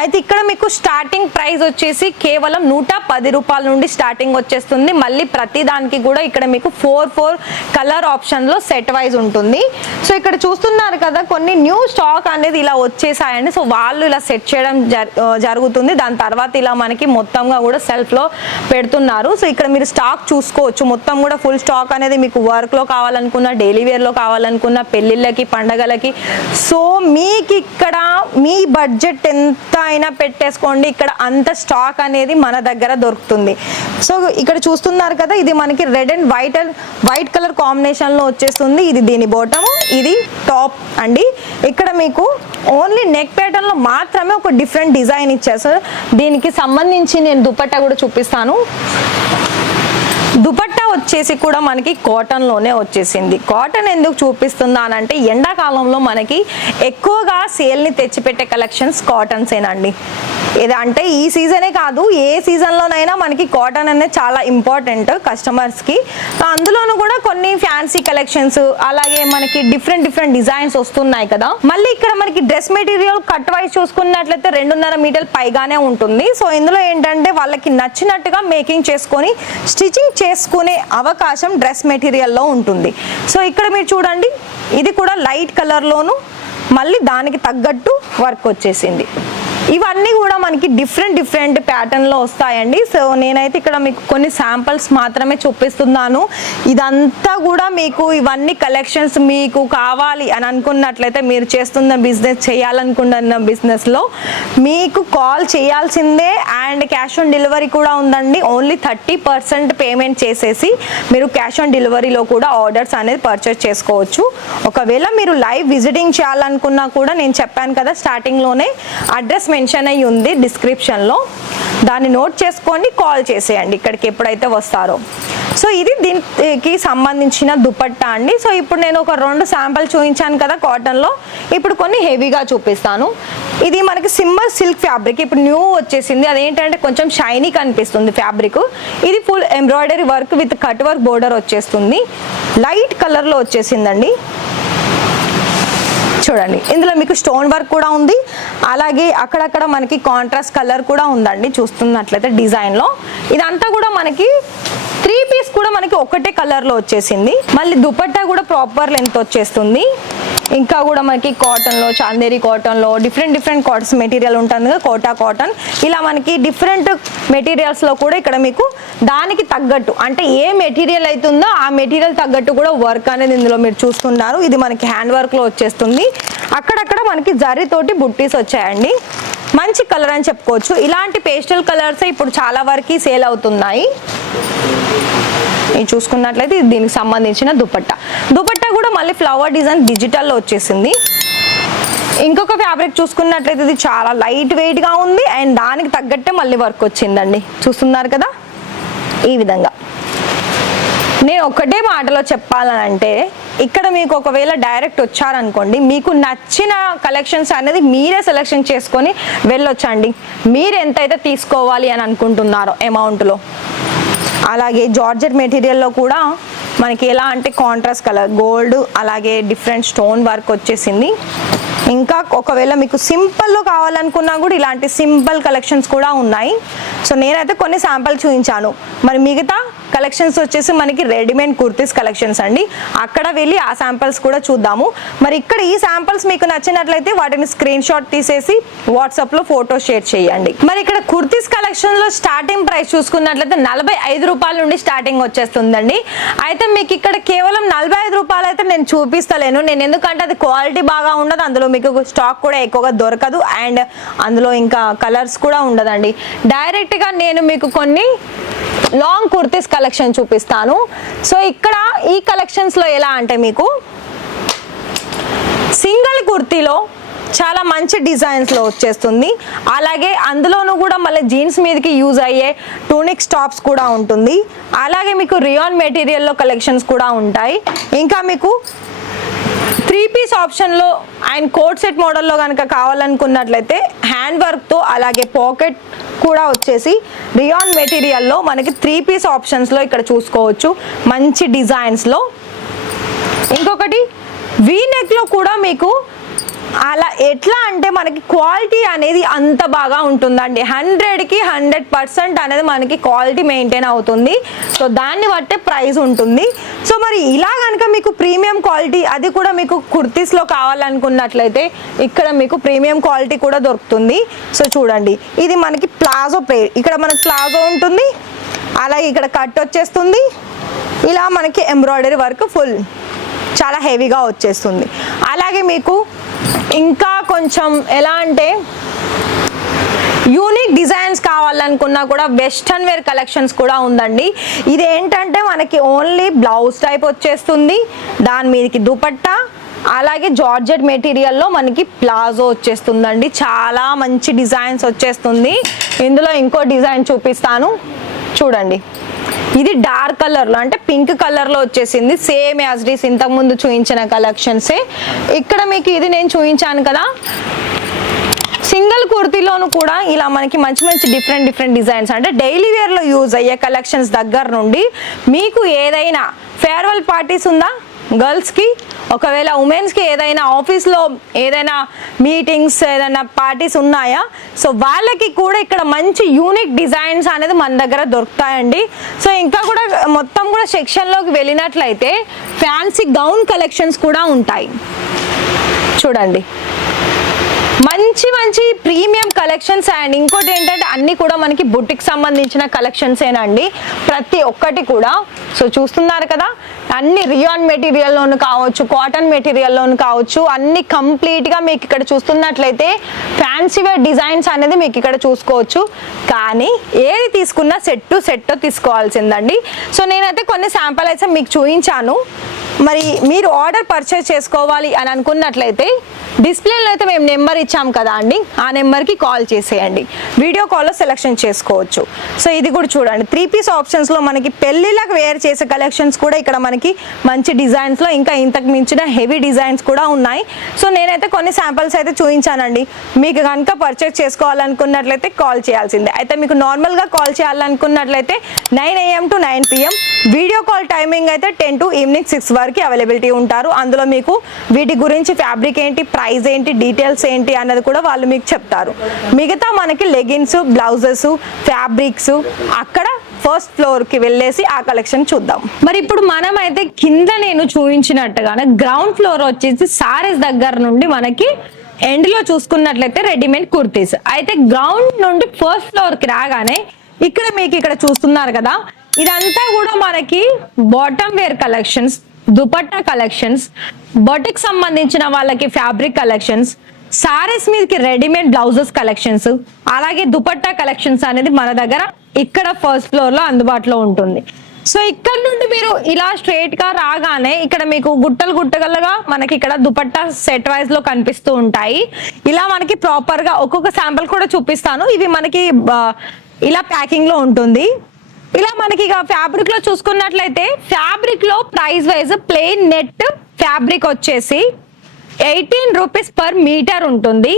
అయితే ఇక్కడ మీకు స్టార్టింగ్ ప్రైస్ వచ్చేసి కేవలం 110 రూపాయల నుండి స్టార్టింగ్ వచ్చేస్తుంది. మళ్ళీ ప్రతి దానికి కూడా ఇక్కడ మీకు 4 కలర్ ఆప్షన్ లో సెట్ వైజ్ ఉంటుంది. సో ఇక్కడ చూస్తున్నారు కదా కొన్ని న్యూ స్టాక్ అనేది ఇలా వచ్చేసాయండి. సో వాళ్ళు ఇలా సెట్ చేయడం జరుగుతుంది. దాని తర్వాత ఇలా మనకి మొత్తంగా కూడా సెల్ఫ్ లో పెడుతున్నారు. సో ఇక్కడ మీరు స్టాక్ చూసుకోవచ్చు. మొత్తం కూడా ఫుల్ స్టాక్ అనేది మీకు వర్క్ లో కావాలనుకున్న, డైలీ వేర్ లో కావాలనుకున్న, పెళ్లిళ్ళకి, పండగలకి. సో మీకు ఇక్కడ మీ బడ్జెట్ ఎంత అయినా పెట్టేసుకోండి. ఇక్కడ అంత స్టాక్ అనేది మన దగ్గర దొరుకుతుంది. సో ఇక్కడ చూస్తున్నారు కదా, ఇది మనకి red and white colour combination లో వచ్చేస్తుంది. ఇది దీని బాటమ్, ఇది టాప్ అండి. ఇక్కడ మీకు ఓన్లీ నెక్ ప్యాటర్న్ లో మాత్రమే ఒక డిఫరెంట్ డిజైన్ ఇచ్చేసారు. దీనికి సంబంధించి నేను దుపట్టా కూడా చూపిస్తాను. దుపట్టా వచ్చేసి కూడా మనకి కాటన్ లోనే వచ్చేసింది. కాటన్ ఎందుకు చూపిస్తున్నానంటే ఎండాకాలంలో మనకి ఎక్కువగా సేల్ ని తెచ్చిపెట్టే కలెక్షన్స్ కాటన్స్ ఏనండి. అంటే ఈ సీజనే కాదు, ఏ సీజన్ లోనైనా మనకి కాటన్ అనేది చాలా ఇంపార్టెంట్ కస్టమర్స్ కి. అందులోనూ కూడా కొన్ని ఫ్యాన్సీ కలెక్షన్స్, అలాగే మనకి డిఫరెంట్ డిజైన్స్ వస్తున్నాయి కదా. మళ్ళీ ఇక్కడ మనకి డ్రెస్ మెటీరియల్ కట్ వైజ్ చూసుకున్నట్లయితే 2.5 మీటర్లు పైగానే ఉంటుంది. సో ఇందులో ఏంటంటే వాళ్ళకి నచ్చినట్టుగా మేకింగ్ చేసుకొని స్టిచ్చింగ్ చేసుకునే అవకాశం డ్రెస్ మెటీరియల్లో ఉంటుంది. సో ఇక్కడ మీరు చూడండి, ఇది కూడా లైట్ కలర్ లోను మళ్ళీ దానికి తగ్గట్టు వర్క్ వచ్చేసింది. ఇవన్నీ కూడా మనకి డిఫరెంట్ ప్యాటర్న్ లో వస్తాయండి. సో నేనైతే ఇక్కడ మీకు కొన్ని శాంపిల్స్ మాత్రమే చూపిస్తున్నాను. ఇదంతా కూడా మీకు ఇవన్నీ కలెక్షన్స్ మీకు కావాలి అని అనుకున్నట్లయితే, మీరు చేస్తున్న బిజినెస్, చేయాలనుకుంటున్న బిజినెస్ లో మీకు కాల్ చేయాల్సిందే. అండ్ క్యాష్ ఆన్ డెలివరీ కూడా ఉందండి. ఓన్లీ 30% పేమెంట్ చేసేసి మీరు క్యాష్ ఆన్ డెలివరీలో కూడా ఆర్డర్స్ అనేది పర్చేస్ చేసుకోవచ్చు. ఒకవేళ మీరు లైవ్ విజిటింగ్ చేయాలనుకున్నా కూడా నేను చెప్పాను కదా స్టార్టింగ్ లోనే, అడ్రస్ మెన్షన్ అయ్యి ఉంది డిస్క్రిప్షన్ లో. దాన్ని నోట్ చేసుకొని కాల్ చేసేయండి ఇక్కడికి ఎప్పుడైతే వస్తారో. సో ఇది దీనికి సంబంధించిన దుపట్టా అండి. సో ఇప్పుడు నేను ఒక 2 శాంపుల్ చూపించాను కదా కాటన్ లో. ఇప్పుడు కొన్ని హెవీగా చూపిస్తాను. ఇది మనకి సిమ్మర్ సిల్క్ ఫ్యాబ్రిక్ ఇప్పుడు న్యూ వచ్చేసింది. అదేంటంటే కొంచెం షైనీ కనిపిస్తుంది ఫ్యాబ్రిక్. ఇది full embroidery work with cut work border వచ్చేస్తుంది. లైట్ కలర్ లో వచ్చేసిందండి. చూడండి ఇందులో మీకు స్టోన్ వర్క్ కూడా ఉంది, అలాగే అక్కడక్కడ మనకి కాంట్రాస్ట్ కలర్ కూడా ఉందండి చూస్తున్నట్లయితే డిజైన్లో. ఇదంతా కూడా మనకి 3 పీస్ కూడా మనకి ఒకటే కలర్లో వచ్చేసింది. మళ్ళీ దుపట్టా కూడా ప్రాపర్ లెంత్ వచ్చేస్తుంది. ఇంకా కూడా మనకి కాటన్లో, చాందేరి కాటన్లో డిఫరెంట్ కాటన్స్ మెటీరియల్ ఉంటుంది కదా, కోటా కాటన్, ఇలా మనకి డిఫరెంట్ మెటీరియల్స్లో కూడా ఇక్కడ మీకు దానికి తగ్గట్టు అంటే ఏ మెటీరియల్ అవుతుందో ఆ మెటీరియల్ తగ్గట్టు కూడా వర్క్ అనేది ఇందులో మీరు చూస్తున్నారు. ఇది మనకి హ్యాండ్ వర్క్లో వచ్చేస్తుంది. అక్కడక్కడ మనకి జరీతోటి బుట్టీస్ వచ్చాయండి. మంచి కలర్ అని చెప్పుకోవచ్చు. ఇలాంటి పేస్టల్ కలర్స్ ఇప్పుడు చాలా వరకు సేల్ అవుతున్నాయి. ఇది చూసుకున్నట్లయితే ఇది దీనికి సంబంధించిన దుపట్టా కూడా మళ్ళీ ఫ్లవర్ డిజైన్ డిజిటల్లో వచ్చేసింది. ఇంకొక ఫ్యాబ్రిక్ చూసుకున్నట్లయితే ఇది చాలా లైట్ వెయిట్ గా ఉంది అండ్ దానికి తగ్గట్టే మళ్ళీ వర్క్ వచ్చిందండి. చూస్తున్నారు కదా ఈ విధంగా. నేను ఒకటే మాటలో చెప్పాలనంటే ఇక్కడ మీకు ఒకవేళ డైరెక్ట్ వచ్చారనుకోండి, మీకు నచ్చిన కలెక్షన్స్ అనేది మీరే సెలెక్షన్ చేసుకొని వెళ్ళొచ్చండి. మీరు ఎంతైతే తీసుకోవాలి అని అనుకుంటున్నారో అమౌంట్లో. అలాగే జార్జెట్ మెటీరియల్లో కూడా మనకి ఎలా అంటే కాంట్రాస్ట్ కలర్ గోల్డ్, అలాగే డిఫరెంట్ స్టోన్ వర్క్ వచ్చేసింది. ఇంకా ఒకవేళ మీకు సింపుల్లో కావాలనుకున్నా కూడా ఇలాంటి సింపుల్ కలెక్షన్స్ కూడా ఉన్నాయి. సో నేనైతే కొన్ని శాంపుల్ చూపించాను. మరి మిగతా కలెక్షన్స్ వచ్చేసి మనకి రెడీమేడ్ కుర్తీస్ కలెక్షన్స్ అండి. అక్కడ వెళ్ళి ఆ శాంపిల్స్ కూడా చూద్దాము. మరి ఇక్కడ ఈ శాంపిల్స్ మీకు నచ్చినట్లయితే వాటిని స్క్రీన్ షాట్ తీసేసి వాట్సాప్లో ఫోటో షేర్ చేయండి. మరి ఇక్కడ కుర్తీస్ కలెక్షన్లో స్టార్టింగ్ ప్రైస్ చూసుకున్నట్లయితే 45 రూపాయల నుండి స్టార్టింగ్ వచ్చేస్తుందండి. అయితే మీకు ఇక్కడ కేవలం 45 రూపాయలు అయితే నేను చూపిస్తలేను. నేను ఎందుకంటే అది క్వాలిటీ బాగా ఉండదు, అందులో మీకు స్టాక్ కూడా ఎక్కువగా దొరకదు అండ్ అందులో ఇంకా కలర్స్ కూడా ఉండదండి. డైరెక్ట్గా నేను మీకు కొన్ని లాంగ్ కుర్తీస్ కలెక్షన్ చూపిస్తాను. సో ఇక్కడ ఈ కలెక్షన్స్లో ఎలా అంటే మీకు సింగిల్ కుర్తీలో చాలా మంచి డిజైన్స్లో వచ్చేస్తుంది. అలాగే అందులోనూ కూడా మళ్ళీ జీన్స్ మీదకి యూజ్ అయ్యే టూనిక్ టాప్స్ కూడా ఉంటుంది. అలాగే మీకు రియాన్ మెటీరియల్లో కలెక్షన్స్ కూడా ఉంటాయి. ఇంకా మీకు 3 పీస్ ఆప్షన్లో అండ్ కోట్ సెట్ మోడల్లో కనుక కావాలనుకున్నట్లయితే హ్యాండ్ వర్క్తో అలాగే పాకెట్ కూడా వచ్చేసి రియాన్ మెటీరియల్లో మనకి 3 పీస్ ఆప్షన్స్లో ఇక్కడ చూసుకోవచ్చు మంచి డిజైన్స్లో. ఇంకొకటి వీ నెక్లో కూడా మీకు అలా ఎట్లా అంటే మనకి క్వాలిటీ అనేది అంత బాగా ఉంటుందండి. 100కి 100% అనేది మనకి క్వాలిటీ మెయింటైన్ అవుతుంది. సో దాన్ని బట్టే ప్రైస్ ఉంటుంది. సో మరి ఇలా కనుక మీకు ప్రీమియం క్వాలిటీ అది కూడా మీకు కుర్తీస్లో కావాలనుకున్నట్లయితే ఇక్కడ మీకు ప్రీమియం క్వాలిటీ కూడా దొరుకుతుంది. సో చూడండి ఇది మనకి ప్లాజో ఇక్కడ మనకి ప్లాజో ఉంటుంది, అలాగే ఇక్కడ కట్ వచ్చేస్తుంది, ఇలా మనకి ఎంబ్రాయిడరీ వర్క్ ఫుల్ చాలా హెవీగా వచ్చేస్తుంది. అలాగే మీకు ఇంకా కొంచెం ఎలా అంటే యూనిక్ డిజైన్స్ కావాలనుకున్నా కూడా వెస్టర్న్ వేర్ కలెక్షన్స్ కూడా ఉందండి. ఇది ఏంటంటే మనకి ఓన్లీ బ్లౌజ్ టైప్ వచ్చేస్తుంది, దాని మీదకి దుపట్టా, అలాగే జార్జెట్ మెటీరియల్లో మనకి ప్లాజో వచ్చేస్తుందండి. చాలా మంచి డిజైన్స్ వచ్చేస్తుంది. ఇందులో ఇంకో డిజైన్ చూపిస్తాను చూడండి. ఇది డార్క్ కలర్లో అంటే పింక్ కలర్లో వచ్చేసింది. సేమ్ యాజ్ ఇట్ ఈస్ ఇంతకుముందు చూపించిన కలెక్షన్సే. ఇక్కడ మీకు ఇది నేను చూపించాను కదా సింగిల్ కుర్తీలోను కూడా ఇలా మనకి మంచి డిఫరెంట్ డిజైన్స్ అంటే డైలీ వేర్లో యూజ్ అయ్యే కలెక్షన్స్ దగ్గర నుండి మీకు ఏదైనా ఫేర్వెల్ పార్టీస్ ఉందా గర్ల్స్కి, ఒకవేళ ఉమెన్స్కి ఏదైనా ఆఫీస్లో ఏదైనా మీటింగ్స్ ఏదైనా పార్టీస్ ఉన్నాయా, సో వాళ్ళకి కూడా ఇక్కడ మంచి యూనిక్ డిజైన్స్ అనేది మన దగ్గర దొరుకుతాయండి. సో ఇంకా కూడా మొత్తం కూడా సెక్షన్లోకి వెళ్ళినట్లయితే ఫ్యాన్సీ గౌన్ కలెక్షన్స్ కూడా ఉంటాయి. చూడండి మంచి ప్రీమియం కలెక్షన్స్. అండ్ ఇంకోటి ఏంటంటే అన్ని కూడా మనకి బుటిక్ సంబంధించిన కలెక్షన్సేనండి ప్రతి ఒక్కటి కూడా. సో చూస్తున్నారు కదా అన్ని రియాన్ మెటీరియల్లోను కావచ్చు, కాటన్ మెటీరియల్లోను కావచ్చు, అన్ని కంప్లీట్గా మీకు ఇక్కడ చూస్తున్నట్లయితే ఫ్యాన్సీ వేర్ డిజైన్స్ అనేది మీకు ఇక్కడ చూసుకోవచ్చు. కానీ ఏది తీసుకున్నా సెట్ తీసుకోవాల్సిందండి. సో నేనైతే కొన్ని శాంపుల్ అయితే మీకు చూపించాను. మరి మీరు ఆర్డర్ పర్చేస్ చేసుకోవాలి అని అనుకున్నట్లయితే డిస్ప్లేలో అయితే మేము నెంబర్ ఇచ్చాం కదా అండి, ఆ నెంబర్కి కాల్ చేసేయండి, వీడియో కాల్లో సెలెక్షన్ చేసుకోవచ్చు. సో ఇది కూడా చూడండి, 3 పీస్ ఆప్షన్స్లో మనకి పెళ్ళిళ్ళకి వేర్ చేసే కలెక్షన్స్ కూడా ఇక్కడ మనకి మంచి డిజైన్స్లో ఇంకా ఇంతకు మించిన హెవీ డిజైన్స్ కూడా ఉన్నాయి. సో నేనైతే కొన్ని శాంపిల్స్ అయితే చూపించానండి. మీకు కనుక పర్చేస్ చేసుకోవాలనుకున్నట్లయితే కాల్ చేయాల్సిందే. అయితే మీకు నార్మల్గా కాల్ చేయాలనుకున్నట్లయితే 9 AM to 9 PM, video call timing అయితే 10 to evening 6 వరకు అవైలబిలిటీ ఉంటారు. అందులో మీకు వీటి గురించి ఫ్యాబ్రిక్ ఏంటి, ప్రైస్ ఏంటి, డీటెయిల్స్ ఏంటి అన్నది కూడా వాళ్ళు మీకు చెప్తారు. మిగతా మనకి లెగిన్స్, బ్లౌజెస్, ఫ్యాబ్రిక్స్ అక్కడ ఫస్ట్ ఫ్లోర్కి వెళ్ళేసి ఆ కలెక్షన్ చూద్దాం. మరి ఇప్పుడు మనం అయితే కింద నేను చూపించినట్టుగానే గ్రౌండ్ ఫ్లోర్ వచ్చేసి సారీస్ దగ్గర నుండి మనకి ఎండ్ లో చూసుకున్నట్లయితే రెడీమేడ్ కుర్తీస్. అయితే గ్రౌండ్ నుండి ఫస్ట్ ఫ్లోర్ కి రాగానే ఇక్కడ మీకు ఇక్కడ చూస్తున్నారు కదా, ఇదంతా కూడా మనకి bottom wear collections, dupatta collections, boutique సంబంధించిన వాళ్ళకి ఫ్యాబ్రిక్ కలెక్షన్స్, సారీస్ మీదకి రెడీమేడ్ బ్లౌజెస్ కలెక్షన్స్, అలాగే దుపట్టా కలెక్షన్స్ అనేది మన దగ్గర ఇక్కడ ఫస్ట్ ఫ్లోర్ లో అందుబాటులో ఉంటుంది. సో ఇక్కడ నుండి మీరు ఇలా స్ట్రైట్ గా రాగానే ఇక్కడ మీకు గుట్టలు గుట్టగలగా మనకి ఇక్కడ దుపట్టా సెట్ వైజ్ లో కనిపిస్తూ ఉంటాయి. ఇలా మనకి ప్రాపర్ గా ఒక్కొక్క శాంపుల్ కూడా చూపిస్తాను. ఇవి మనకి ఇలా ప్యాకింగ్ లో ఉంటుంది. ఇలా మనకి ఇక ఫ్యాబ్రిక్ లో చూసుకున్నట్లయితే ఫ్యాబ్రిక్ లో price wise plain net fabric వచ్చేసి 18 రూపీస్ పర్ మీటర్ ఉంటుంది.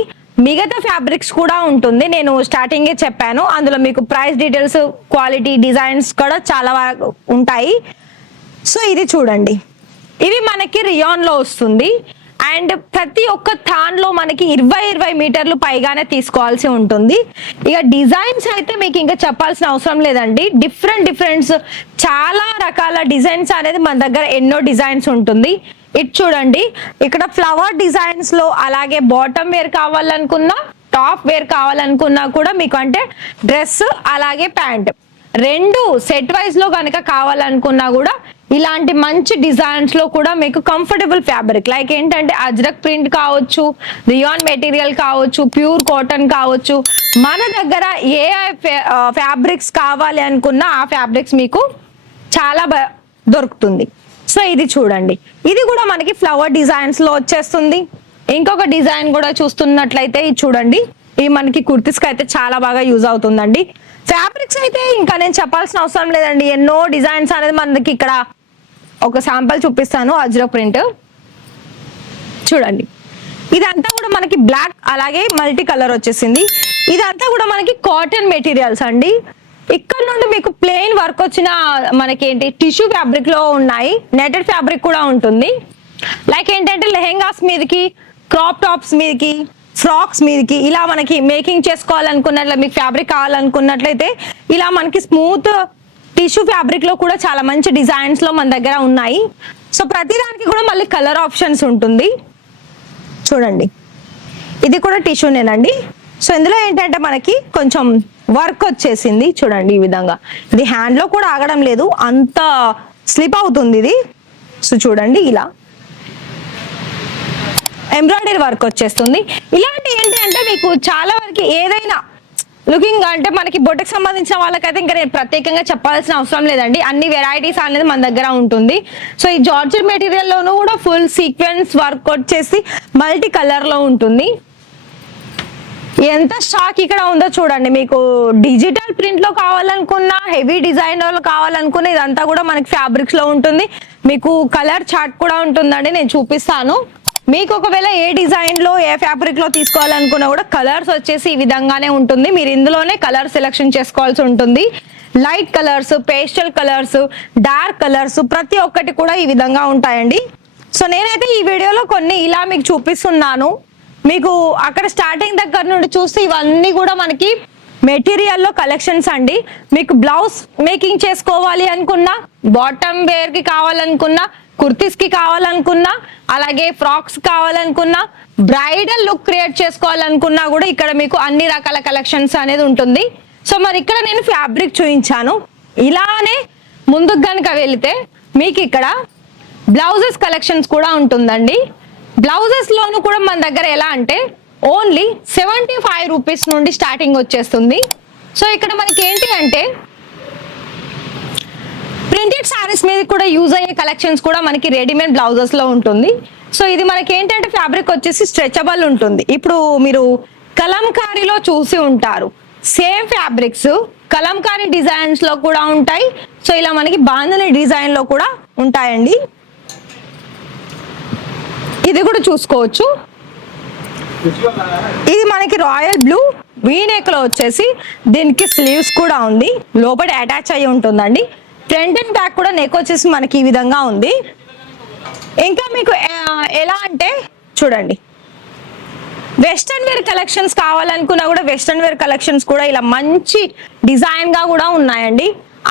మిగతా ఫ్యాబ్రిక్స్ కూడా ఉంటుంది, నేను స్టార్టింగే చెప్పాను. అందులో మీకు ప్రైస్ డీటెయిల్స్, క్వాలిటీ, డిజైన్స్ కూడా చాలా ఉంటాయి. సో ఇది చూడండి, ఇవి మనకి రియాన్ లో వస్తుంది. అండ్ ప్రతి ఒక్క థాన్ లో మనకి 20 మీటర్లు పైగానే తీసుకోవాల్సి ఉంటుంది. ఇక డిజైన్స్ అయితే మీకు ఇంకా చెప్పాల్సిన అవసరం లేదండి. డిఫరెంట్ చాలా రకాల డిజైన్స్ అనేది మన దగ్గర ఎన్నో డిజైన్స్ ఉంటుంది. ఇది చూడండి, ఇక్కడ ఫ్లవర్ డిజైన్స్ లో అలాగే బాటమ్ వేర్ కావాలనుకున్నా, టాప్ వేర్ కావాలనుకున్నా కూడా మీకు అంటే డ్రెస్ అలాగే ప్యాంట్ రెండు సెట్ వైజ్ లో కనుక కావాలనుకున్నా కూడా ఇలాంటి మంచి డిజైన్స్ లో కూడా మీకు కంఫర్టబుల్ ఫ్యాబ్రిక్ లైక్ ఏంటంటే అజ్రక్ ప్రింట్ కావచ్చు, రియాన్ మెటీరియల్ కావచ్చు, ప్యూర్ కాటన్ కావచ్చు, మన దగ్గర ఏ ఫ్యాబ్రిక్స్ కావాలి అనుకున్నా ఆ ఫ్యాబ్రిక్స్ మీకు చాలా దొరుకుతుంది. సో ఇది చూడండి, ఇది కూడా మనకి ఫ్లవర్ డిజైన్స్ లో వచ్చేస్తుంది. ఇంకొక డిజైన్ కూడా చూస్తున్నట్లయితే ఇది చూడండి, ఇది మనకి కుర్తీస్ కి అయితే చాలా బాగా యూజ్ అవుతుందండి. ఫ్యాబ్రిక్స్ అయితే ఇంకా నేను చెప్పాల్సిన అవసరం లేదండి, ఎన్నో డిజైన్స్ అనేది మనకి ఇక్కడ ఒక శాంపుల్ చూపిస్తాను. అజ్రక్ ప్రింట్ చూడండి, ఇదంతా కూడా మనకి బ్లాక్ అలాగే మల్టీ కలర్ వచ్చేసింది. ఇదంతా కూడా మనకి కాటన్ మెటీరియల్స్ అండి. ఇక్కడ నుండి మీకు ప్లెయిన్ వర్క్ వచ్చిన మనకేంటి టిష్యూ ఫ్యాబ్రిక్ లో ఉన్నాయి, నెటెడ్ ఫ్యాబ్రిక్ కూడా ఉంటుంది. లైక్ ఏంటంటే లెహెంగాస్ మీదకి, క్రాప్ టాప్స్ మీదకి, ఫ్రాక్స్ మీదకి ఇలా మనకి మేకింగ్ చేసుకోవాలనుకున్నట్లయితే, మీకు ఫ్యాబ్రిక్ కావాలనుకున్నట్లయితే ఇలా మనకి స్మూత్ టిష్యూ ఫ్యాబ్రిక్ లో కూడా చాలా మంచి డిజైన్స్ లో మన దగ్గర ఉన్నాయి. సో ప్రతి దానికి కూడా మళ్ళీ కలర్ ఆప్షన్స్ ఉంటుంది. చూడండి, ఇది కూడా టిష్యూనేనండి. సో ఇందులో ఏంటంటే మనకి కొంచెం వర్క్ వచ్చేసింది చూడండి, ఈ విధంగా ఇది హ్యాండ్ లో కూడా ఆగడం లేదు, అంత స్లిప్ అవుతుంది ఇది. సో చూడండి, ఇలా ఎంబ్రాయిడరీ వర్క్ వచ్చేస్తుంది. ఇలాంటి ఏంటి అంటే మీకు చాలా వరకు ఏదైనా లుకింగ్ అంటే మనకి బొటిక్ సంబంధించిన వాళ్ళకైతే ఇంకా నేను ప్రత్యేకంగా చెప్పాల్సిన అవసరం లేదండి, అన్ని వెరైటీస్ అనేది మన దగ్గర ఉంటుంది. సో ఈ జార్జెట్ మెటీరియల్ లోనూ కూడా ఫుల్ సీక్వెన్స్ వర్క్ వచ్చేసి మల్టీ కలర్ లో ఉంటుంది. ఎంత స్టాక్ ఇక్కడ ఉందో చూడండి, మీకు డిజిటల్ ప్రింట్ లో కావాలనుకున్నా, హెవీ డిజైన్ లో కావాలనుకున్నా ఇదంతా కూడా మనకి ఫ్యాబ్రిక్స్ లో ఉంటుంది. మీకు కలర్ చార్ట్ కూడా ఉంటుందండి, నేను చూపిస్తాను. మీకు ఒకవేళ ఏ డిజైన్ లో ఏ ఫ్యాబ్రిక్ లో తీసుకోవాలనుకున్నా కూడా కలర్స్ వచ్చేసి ఈ విధంగానే ఉంటుంది. మీరు ఇందులోనే కలర్ సెలెక్షన్ చేసుకోవాల్సి ఉంటుంది. Light colours, pastel colours, dark colours ప్రతి ఒక్కటి కూడా ఈ విధంగా ఉంటాయండి. సో నేనైతే ఈ వీడియోలో కొన్ని ఇలా మీకు చూపిస్తున్నాను. మీకు అక్కడ స్టార్టింగ్ దగ్గర నుండి చూస్తే ఇవన్నీ కూడా మనకి మెటీరియల్లో కలెక్షన్స్ అండి. మీకు బ్లౌజ్ మేకింగ్ చేసుకోవాలి అనుకున్నా, బాటమ్ వేర్ కి కావాలనుకున్నా, కుర్తీస్ కి కావాలనుకున్నా, అలాగే ఫ్రాక్స్ కావాలనుకున్నా, బ్రైడల్ లుక్ క్రియేట్ చేసుకోవాలనుకున్నా కూడా ఇక్కడ మీకు అన్ని రకాల కలెక్షన్స్ అనేది ఉంటుంది. సో మరి ఇక్కడ నేను ఫ్యాబ్రిక్ చూపించాను. ఇలానే ముందుకు కనుక వెళితే మీకు ఇక్కడ బ్లౌజెస్ కలెక్షన్స్ కూడా ఉంటుందండి. బ్లౌజెస్ లోను కూడా మన దగ్గర ఎలా అంటే ఓన్లీ 75 రూపీస్ నుండి స్టార్టింగ్ వచ్చేస్తుంది. సో ఇక్కడ మనకి ఏంటి అంటే ప్రింటెడ్ సారీస్ మీద కూడా యూజ్ అయ్యే కలెక్షన్స్ కూడా మనకి రెడీమేడ్ బ్లౌజెస్ లో ఉంటుంది. సో ఇది మనకి ఏంటంటే ఫ్యాబ్రిక్ వచ్చేసి స్ట్రెచబుల్ ఉంటుంది. ఇప్పుడు మీరు కలంకారీలో చూసి ఉంటారు, సేమ్ ఫ్యాబ్రిక్స్ కలంకారీ డిజైన్స్ లో కూడా ఉంటాయి. సో ఇలా మనకి బాంధని డిజైన్ లో కూడా ఉంటాయండి. ఇది కూడా చూసుకోవచ్చు. ఇది మనకి రాయల్ బ్లూ వీనెక్ లో వచ్చేసి దీనికి స్లీవ్స్ కూడా ఉంది, లోపల అటాచ్ అయ్యి ఉంటుందండి. ఫ్రంట్ అండ్ బ్యాక్ కూడా నెక్ వచ్చేసి మనకి ఈ విధంగా ఉంది. ఇంకా మీకు ఎలా అంటే చూడండి, వెస్టర్న్ వేర్ కలెక్షన్స్ కావాలనుకున్నా కూడా వెస్టర్న్ వేర్ కలెక్షన్స్ కూడా ఇలా మంచి డిజైన్ గా కూడా ఉన్నాయండి.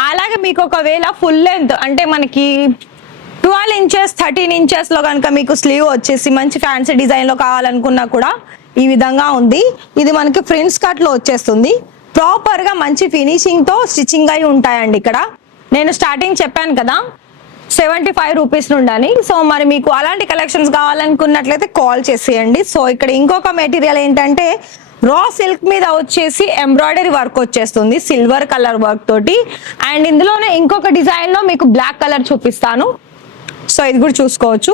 అలాగే మీకు ఒకవేళ ఫుల్ లెంత్ అంటే మనకి 12 ఇంచెస్ 13 ఇంచెస్ లో కనుక మీకు స్లీవ్ వచ్చేసి మంచి ఫ్యాన్సీ డిజైన్ లో కావాలనుకున్నా కూడా ఈ విధంగా ఉంది. ఇది మనకి ఫ్రిన్స్ కట్ లో వచ్చేస్తుంది. ప్రాపర్ గా మంచి ఫినిషింగ్ తో స్టిచ్చింగ్ అయి ఉంటాయండి. ఇక్కడ నేను స్టార్టింగ్ చెప్పాను కదా 75 రూపీస్ నుండి. సో మరి మీకు అలాంటి కలెక్షన్స్ కావాలనుకున్నట్లయితే కాల్ చేసేయండి. సో ఇక్కడ ఇంకొక మెటీరియల్ ఏంటంటే రా సిల్క్ మీద వచ్చేసి ఎంబ్రాయిడరీ వర్క్ వచ్చేస్తుంది సిల్వర్ కలర్ వర్క్ తోటి. అండ్ ఇందులోనే ఇంకొక డిజైన్ లో మీకు బ్లాక్ కలర్ చూపిస్తాను. సో ఇది కూడా చూసుకోవచ్చు.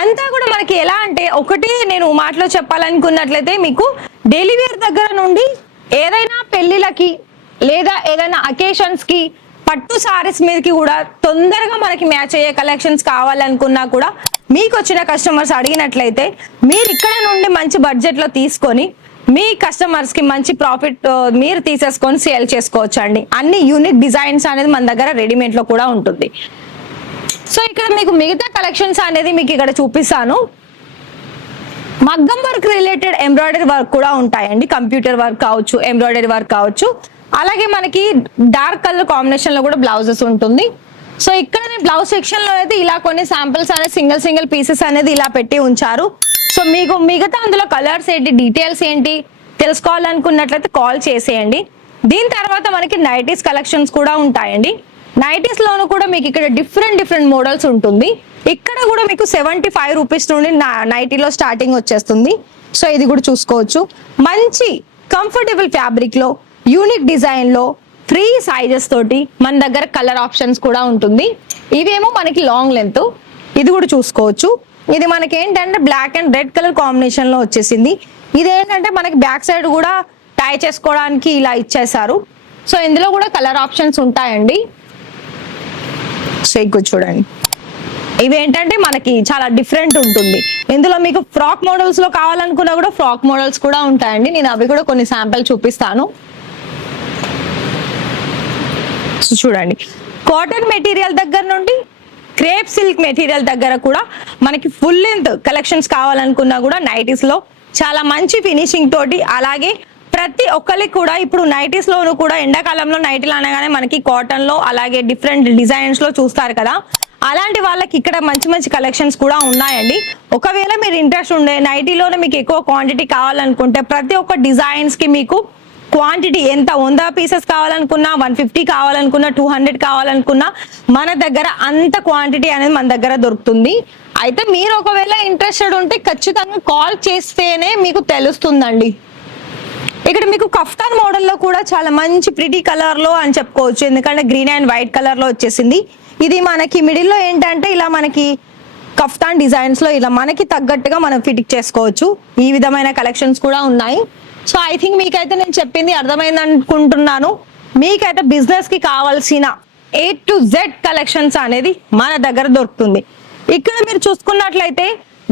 అంతా కూడా మనకి ఎలా అంటే ఒకటి నేను మాటలో చెప్పాలనుకున్నట్లయితే మీకు డైలీ వేర్ దగ్గర నుండి ఏదైనా పెళ్లిళ్ళకి లేదా ఏదైనా అకేషన్స్ కి పట్టు సారీస్ మీదకి కూడా తొందరగా మనకి మ్యాచ్ అయ్యే కలెక్షన్స్ కావాలనుకున్నా కూడా మీకు వచ్చిన కస్టమర్స్ అడిగినట్లయితే మీరు ఇక్కడ నుండి మంచి బడ్జెట్ లో తీసుకొని మీ కస్టమర్స్ కి మంచి ప్రాఫిట్ మీరు తీసేసుకొని సేల్ చేసుకోవచ్చు అండి. అన్ని యూనిక్ డిజైన్స్ అనేది మన దగ్గర రెడీమేడ్ లో కూడా ఉంటుంది. సో ఇక్కడ మీకు మిగతా కలెక్షన్స్ అనేది మీకు ఇక్కడ చూపిస్తాను. మగ్గం వర్క్ రిలేటెడ్ ఎంబ్రాయిడరీ వర్క్ కూడా ఉంటాయండి. కంప్యూటర్ వర్క్ కావచ్చు, ఎంబ్రాయిడరీ వర్క్ కావచ్చు. అలాగే మనకి డార్క్ కలర్ కాంబినేషన్ లో కూడా బ్లౌజెస్ ఉంటుంది. సో ఇక్కడ బ్లౌజ్ సెక్షన్ లో అయితే ఇలా కొన్ని శాంపిల్స్ అనేది సింగిల్ పీసెస్ అనేది ఇలా పెట్టి ఉంచారు. సో మీకు మిగతా అందులో కలర్స్ ఏంటి, డీటెయిల్స్ ఏంటి తెలుసుకోవాలనుకున్నట్లయితే కాల్ చేసేయండి. దీని తర్వాత మనకి నైటీస్ కలెక్షన్స్ కూడా ఉంటాయండి. నైటీస్ లోను కూడా మీకు ఇక్కడ డిఫరెంట్ మోడల్స్ ఉంటుంది. ఇక్కడ కూడా మీకు 75 రూపీస్ నుండి నైటీలో స్టార్టింగ్ వచ్చేస్తుంది. సో ఇది కూడా చూసుకోవచ్చు. మంచి కంఫర్టబుల్ ఫ్యాబ్రిక్ లో యూనిక్ డిజైన్ లో ఫ్రీ సైజెస్ తోటి మన దగ్గర కలర్ ఆప్షన్స్ కూడా ఉంటుంది. ఇవేమో మనకి లాంగ్ లెంత్. ఇది కూడా చూసుకోవచ్చు. ఇది మనకి ఏంటంటే black and red colour combination లో వచ్చేసింది. ఇది ఏంటంటే మనకి బ్యాక్ సైడ్ కూడా టై చేసుకోవడానికి ఇలా ఇచ్చేసారు. సో ఇందులో కూడా కలర్ ఆప్షన్స్ ఉంటాయండి. సో ఇక్కడ చూడండి, ఇవి ఏంటంటే మనకి చాలా డిఫరెంట్ ఉంటుంది. ఇందులో మీకు ఫ్రాక్ మోడల్స్ లో కావాలనుకున్నా కూడా ఫ్రాక్ మోడల్స్ కూడా ఉంటాయండి. నేను అవి కూడా కొన్ని శాంపిల్ చూపిస్తాను. సో చూడండి, కాటన్ మెటీరియల్ దగ్గర నుండి క్రేప్ సిల్క్ మెటీరియల్ దగ్గర కూడా మనకి ఫుల్ లెంత్ కలెక్షన్స్ కావాలనుకున్నా కూడా నైటీస్ లో చాలా మంచి ఫినిషింగ్ తోటి, అలాగే ప్రతి ఒక్కరికి కూడా ఇప్పుడు నైటీస్ లోను కూడా ఎండాకాలంలో నైటీలు అనగానే మనకి కాటన్ లో అలాగే డిఫరెంట్ డిజైన్స్ లో చూస్తారు కదా, అలాంటి వాళ్ళకి ఇక్కడ మంచి కలెక్షన్స్ కూడా ఉన్నాయండి. ఒకవేళ మీరు ఇంట్రెస్ట్ ఉండే నైటీలోనే మీకు ఎక్కువ క్వాంటిటీ కావాలనుకుంటే ప్రతి ఒక్క డిజైన్స్ కి మీకు క్వాంటిటీ ఎంత 100 పీసెస్ కావాలనుకున్నా, 150 కావాలనుకున్నా, 200 కావాలనుకున్నా మన దగ్గర అంత క్వాంటిటీ అనేది మన దగ్గర దొరుకుతుంది. అయితే మీరు ఒకవేళ ఇంట్రెస్టెడ్ ఉంటే ఖచ్చితంగా కాల్ చేస్తేనే మీకు తెలుస్తుందండి. ఇక్కడ మీకు కఫ్తాన్ మోడల్లో కూడా చాలా మంచి ప్రిటీ కలర్ లో అని చెప్పుకోవచ్చు, ఎందుకంటే గ్రీన్ అండ్ వైట్ కలర్ లో వచ్చేసింది. ఇది మనకి మిడిల్ లో ఏంటంటే ఇలా మనకి కఫ్తాన్ డిజైన్స్ లో ఇలా మనకి తగ్గట్టుగా మనం ఫిట్ చేసుకోవచ్చు. ఈ విధమైన కలెక్షన్స్ కూడా ఉన్నాయి. సో ఐ థింక్ మీకైతే నేను చెప్పింది అర్థమైంది అనుకుంటున్నాను. మీకైతే బిజినెస్ కి కావాల్సిన A to Z కలెక్షన్స్ అనేది మన దగ్గర దొరుకుతుంది. ఇక్కడ మీరు చూసుకున్నట్లయితే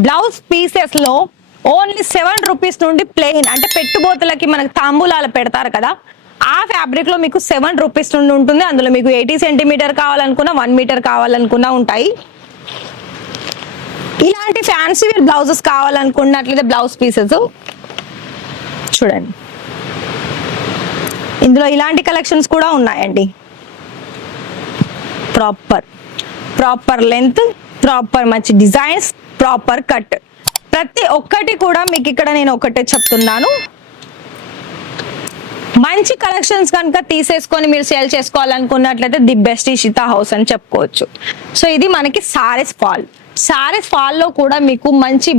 బ్లౌజ్ పీసెస్ లో ఓన్లీ 7 రూపీస్ నుండి ప్లెయిన్ అంటే పెట్టుబోతులకి మనకి తాంబూలాలు పెడతారు కదా, ఆ ఫ్యాబ్రిక్ లో మీకు 7 రూపీస్ నుండి ఉంటుంది. అందులో మీకు 80 సెంటీమీటర్ కావాలనుకున్నా, 1 మీటర్ కావాలనుకున్నా ఉంటాయి. ఇలాంటి ఫ్యాన్సీ వేర్ బ్లౌజెస్ కావాలనుకున్నట్లయితే బ్లౌజ్ పీసెస్ చూడండి, ఇందులో ఇలాంటి కలెక్షన్స్ కూడా ఉన్నాయండి. ప్రాపర్ లెంత్, ప్రాపర్ మంచి డిజైన్స్, ప్రాపర్ కట్, ప్రతి ఒక్కటి కూడా మీకు ఇక్కడ నేను ఒకటే చెప్తున్నాను. మంచి కలెక్షన్స్ కనుక తీసేసుకొని మీరు సేల్ చేసుకోవాలనుకున్నట్లయితే ది బెస్ట్ ఇషితా హౌస్ అని చెప్పుకోవచ్చు. సో ఇది మనకి సారీస్ ఫాల్ లో కూడా మీకు మంచి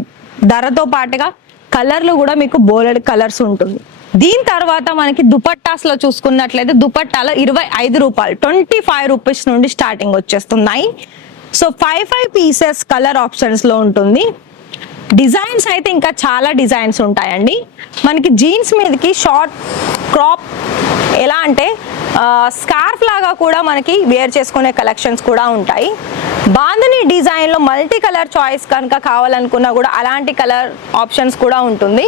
ధరతో పాటుగా కలర్లు కూడా మీకు బోలెడ్ కలర్స్ ఉంటుంది. దీని తర్వాత మనకి దుపట్టాస్ లో చూసుకున్నట్లయితే దుపట్టాలో 25 రూపాయలు 25 రూపీస్ నుండి స్టార్టింగ్ వచ్చేస్తున్నాయి. సో 5 పీసెస్ కలర్ ఆప్షన్స్ లో ఉంటుంది. డిజైన్స్ అయితే ఇంకా చాలా డిజైన్స్ ఉంటాయండి. మనకి జీన్స్ మీదకి షార్ట్ క్రాప్ ఎలా అంటే స్కార్ఫ్ లాగా కూడా మనకి వేర్ చేసుకునే కలెక్షన్స్ కూడా ఉంటాయి. బాంధనీ డిజైన్లో మల్టీ కలర్ చాయిస్ కనుక కావాలనుకున్నా కూడా అలాంటి కలర్ ఆప్షన్స్ కూడా ఉంటుంది.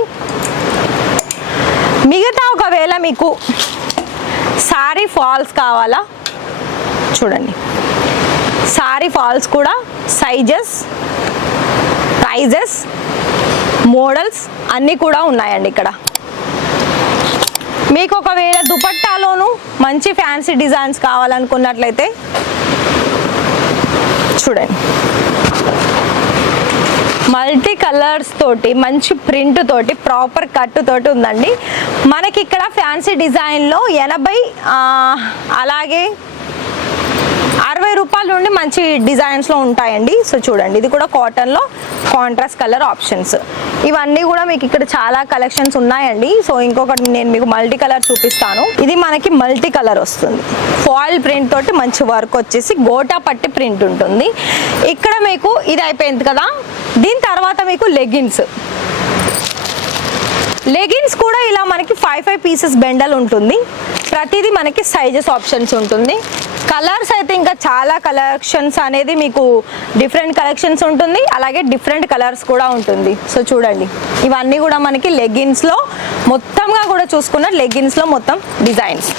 మిగతా ఒకవేళ మీకు సారీ ఫాల్స్ కావాలా చూడండి, సారీ ఫాల్స్ కూడా సైజెస్, ప్రైజెస్, మోడల్స్ అన్నీ కూడా ఉన్నాయండి ఇక్కడ. మీకు ఒకవేళ దుపట్టాలోను మంచి ఫ్యాన్సీ డిజైన్స్ కావాలనుకున్నట్లయితే చూడండి, మల్టీ కలర్స్ తోటి మంచి ప్రింట్ తోటి ప్రాపర్ కట్ తోటి ఉందండి. మనకి ఇక్కడ ఫ్యాన్సీ డిజైన్లో 80 అలాగే 60 రూపాయల నుండి మంచి డిజైన్స్లో ఉంటాయండి. సో చూడండి, ఇది కూడా కాటన్లో కాంట్రాస్ట్ కలర్ ఆప్షన్స్. ఇవన్నీ కూడా మీకు ఇక్కడ చాలా కలెక్షన్స్ ఉన్నాయండి. సో ఇంకొకటి నేను మీకు మల్టీ కలర్ చూపిస్తాను. ఇది మనకి మల్టీ కలర్ వస్తుంది, ఫాయిల్ ప్రింట్ తోటి మంచి వర్క్ వచ్చేసి గోటా పట్టి ప్రింట్ ఉంటుంది. ఇక్కడ మీకు ఇది అయిపోయింది కదా. దీని తర్వాత మీకు లెగిన్స్ కూడా ఇలా మనకి 5 పీసెస్ బెండల్ ఉంటుంది. ప్రతిదీ మనకి సైజెస్ ఆప్షన్స్ ఉంటుంది. కలర్స్ అయితే ఇంకా చాలా కలెక్షన్స్ అనేది మీకు డిఫరెంట్ కలెక్షన్స్ ఉంటుంది, అలాగే డిఫరెంట్ కలర్స్ కూడా ఉంటుంది. సో చూడండి, ఇవన్నీ కూడా మనకి లెగిన్స్లో మొత్తంగా కూడా చూసుకున్న లెగిన్స్లో మొత్తం డిజైన్స్.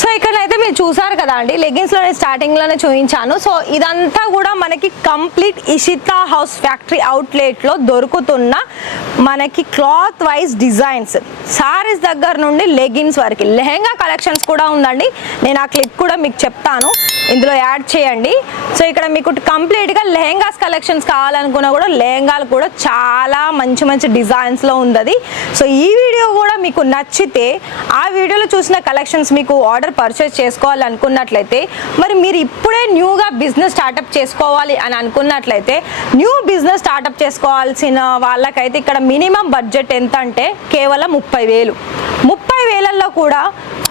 సో ఇక్కడైతే మీరు చూసారు కదా అండి, లెగిన్స్లో నేను స్టార్టింగ్లోనే చూపించాను. సో ఇదంతా కూడా మనకి కంప్లీట్ ఇషితా హౌస్ ఫ్యాక్టరీ అవుట్లెట్లో దొరుకుతున్న మనకి క్లాత్ వైజ్ డిజైన్స్, సారీస్ దగ్గర నుండి లెగిన్స్ వరకు లెహెంగా కలెక్షన్స్ కూడా ఉందండి. నేను ఆ క్లిప్ కూడా మీకు చెప్తాను, ఇందులో యాడ్ చేయండి. సో ఇక్కడ మీకు కంప్లీట్గా లెహెంగాస్ కలెక్షన్స్ కావాలనుకున్నా కూడా లెహెంగాలు కూడా చాలా మంచి మంచి డిజైన్స్లో ఉంది. సో ఈ వీడియో కూడా మీకు నచ్చితే ఆ వీడియోలో చూసిన కలెక్షన్స్ మీకు ఆర్డర్ పర్చేస్ చేసుకోవాలనుకున్నట్లయితే, మరి మీరు ఇప్పుడే న్యూగా బిజినెస్ స్టార్టప్ చేసుకోవాలి అని అనుకున్నట్లయితే, న్యూ బిజినెస్ స్టార్టప్ చేసుకోవాల్సిన వాళ్ళకైతే ఇక్కడ మినిమం బడ్జెట్ ఎంత అంటే కేవలం 30,000. 30,000లో కూడా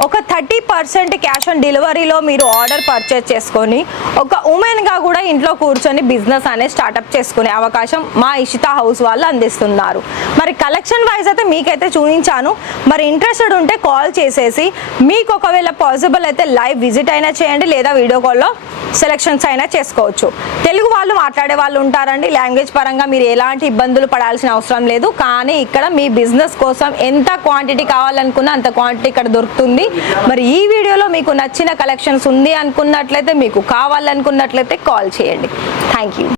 ఒక 30% క్యాష్ ఆన్ డెలివరీలో మీరు ఆర్డర్ పర్చేస్ చేసుకొని ఒక ఉమెన్గా కూడా ఇంట్లో కూర్చొని బిజినెస్ అనేది స్టార్టప్ చేసుకునే అవకాశం మా ఇషితా హౌస్ వాళ్ళు అందిస్తున్నారు. మరి కలెక్షన్ వైజ్ అయితే మీకైతే చూపించాను. మరి ఇంట్రెస్టెడ్ ఉంటే కాల్ చేసేసి మీకు ఒకవేళ పాసిబుల్ అయితే లైవ్ విజిట్ అయినా చేయండి, లేదా వీడియో కాల్లో సెలెక్షన్స్ అయినా చేసుకోవచ్చు. తెలుగు వాళ్ళు మాట్లాడే వాళ్ళు ఉంటారండి. లాంగ్వేజ్ పరంగా మీరు ఎలాంటి ఇబ్బందులు పడాల్సిన అవసరం లేదు. కానీ ఇక్కడ మీ బిజినెస్ కోసం ఎంత క్వాంటిటీ కావాలనుకున్నా అంత క్వాంటిటీ ఇక్కడ దొరుకుతుంది. మరి ఈ వీడియోలో మీకు నచ్చిన కలెక్షన్స్ ఉంది అనుకున్నట్లయితే, మీకు కావాలనుకున్నట్లయితే కాల్ చేయండి. Thank you.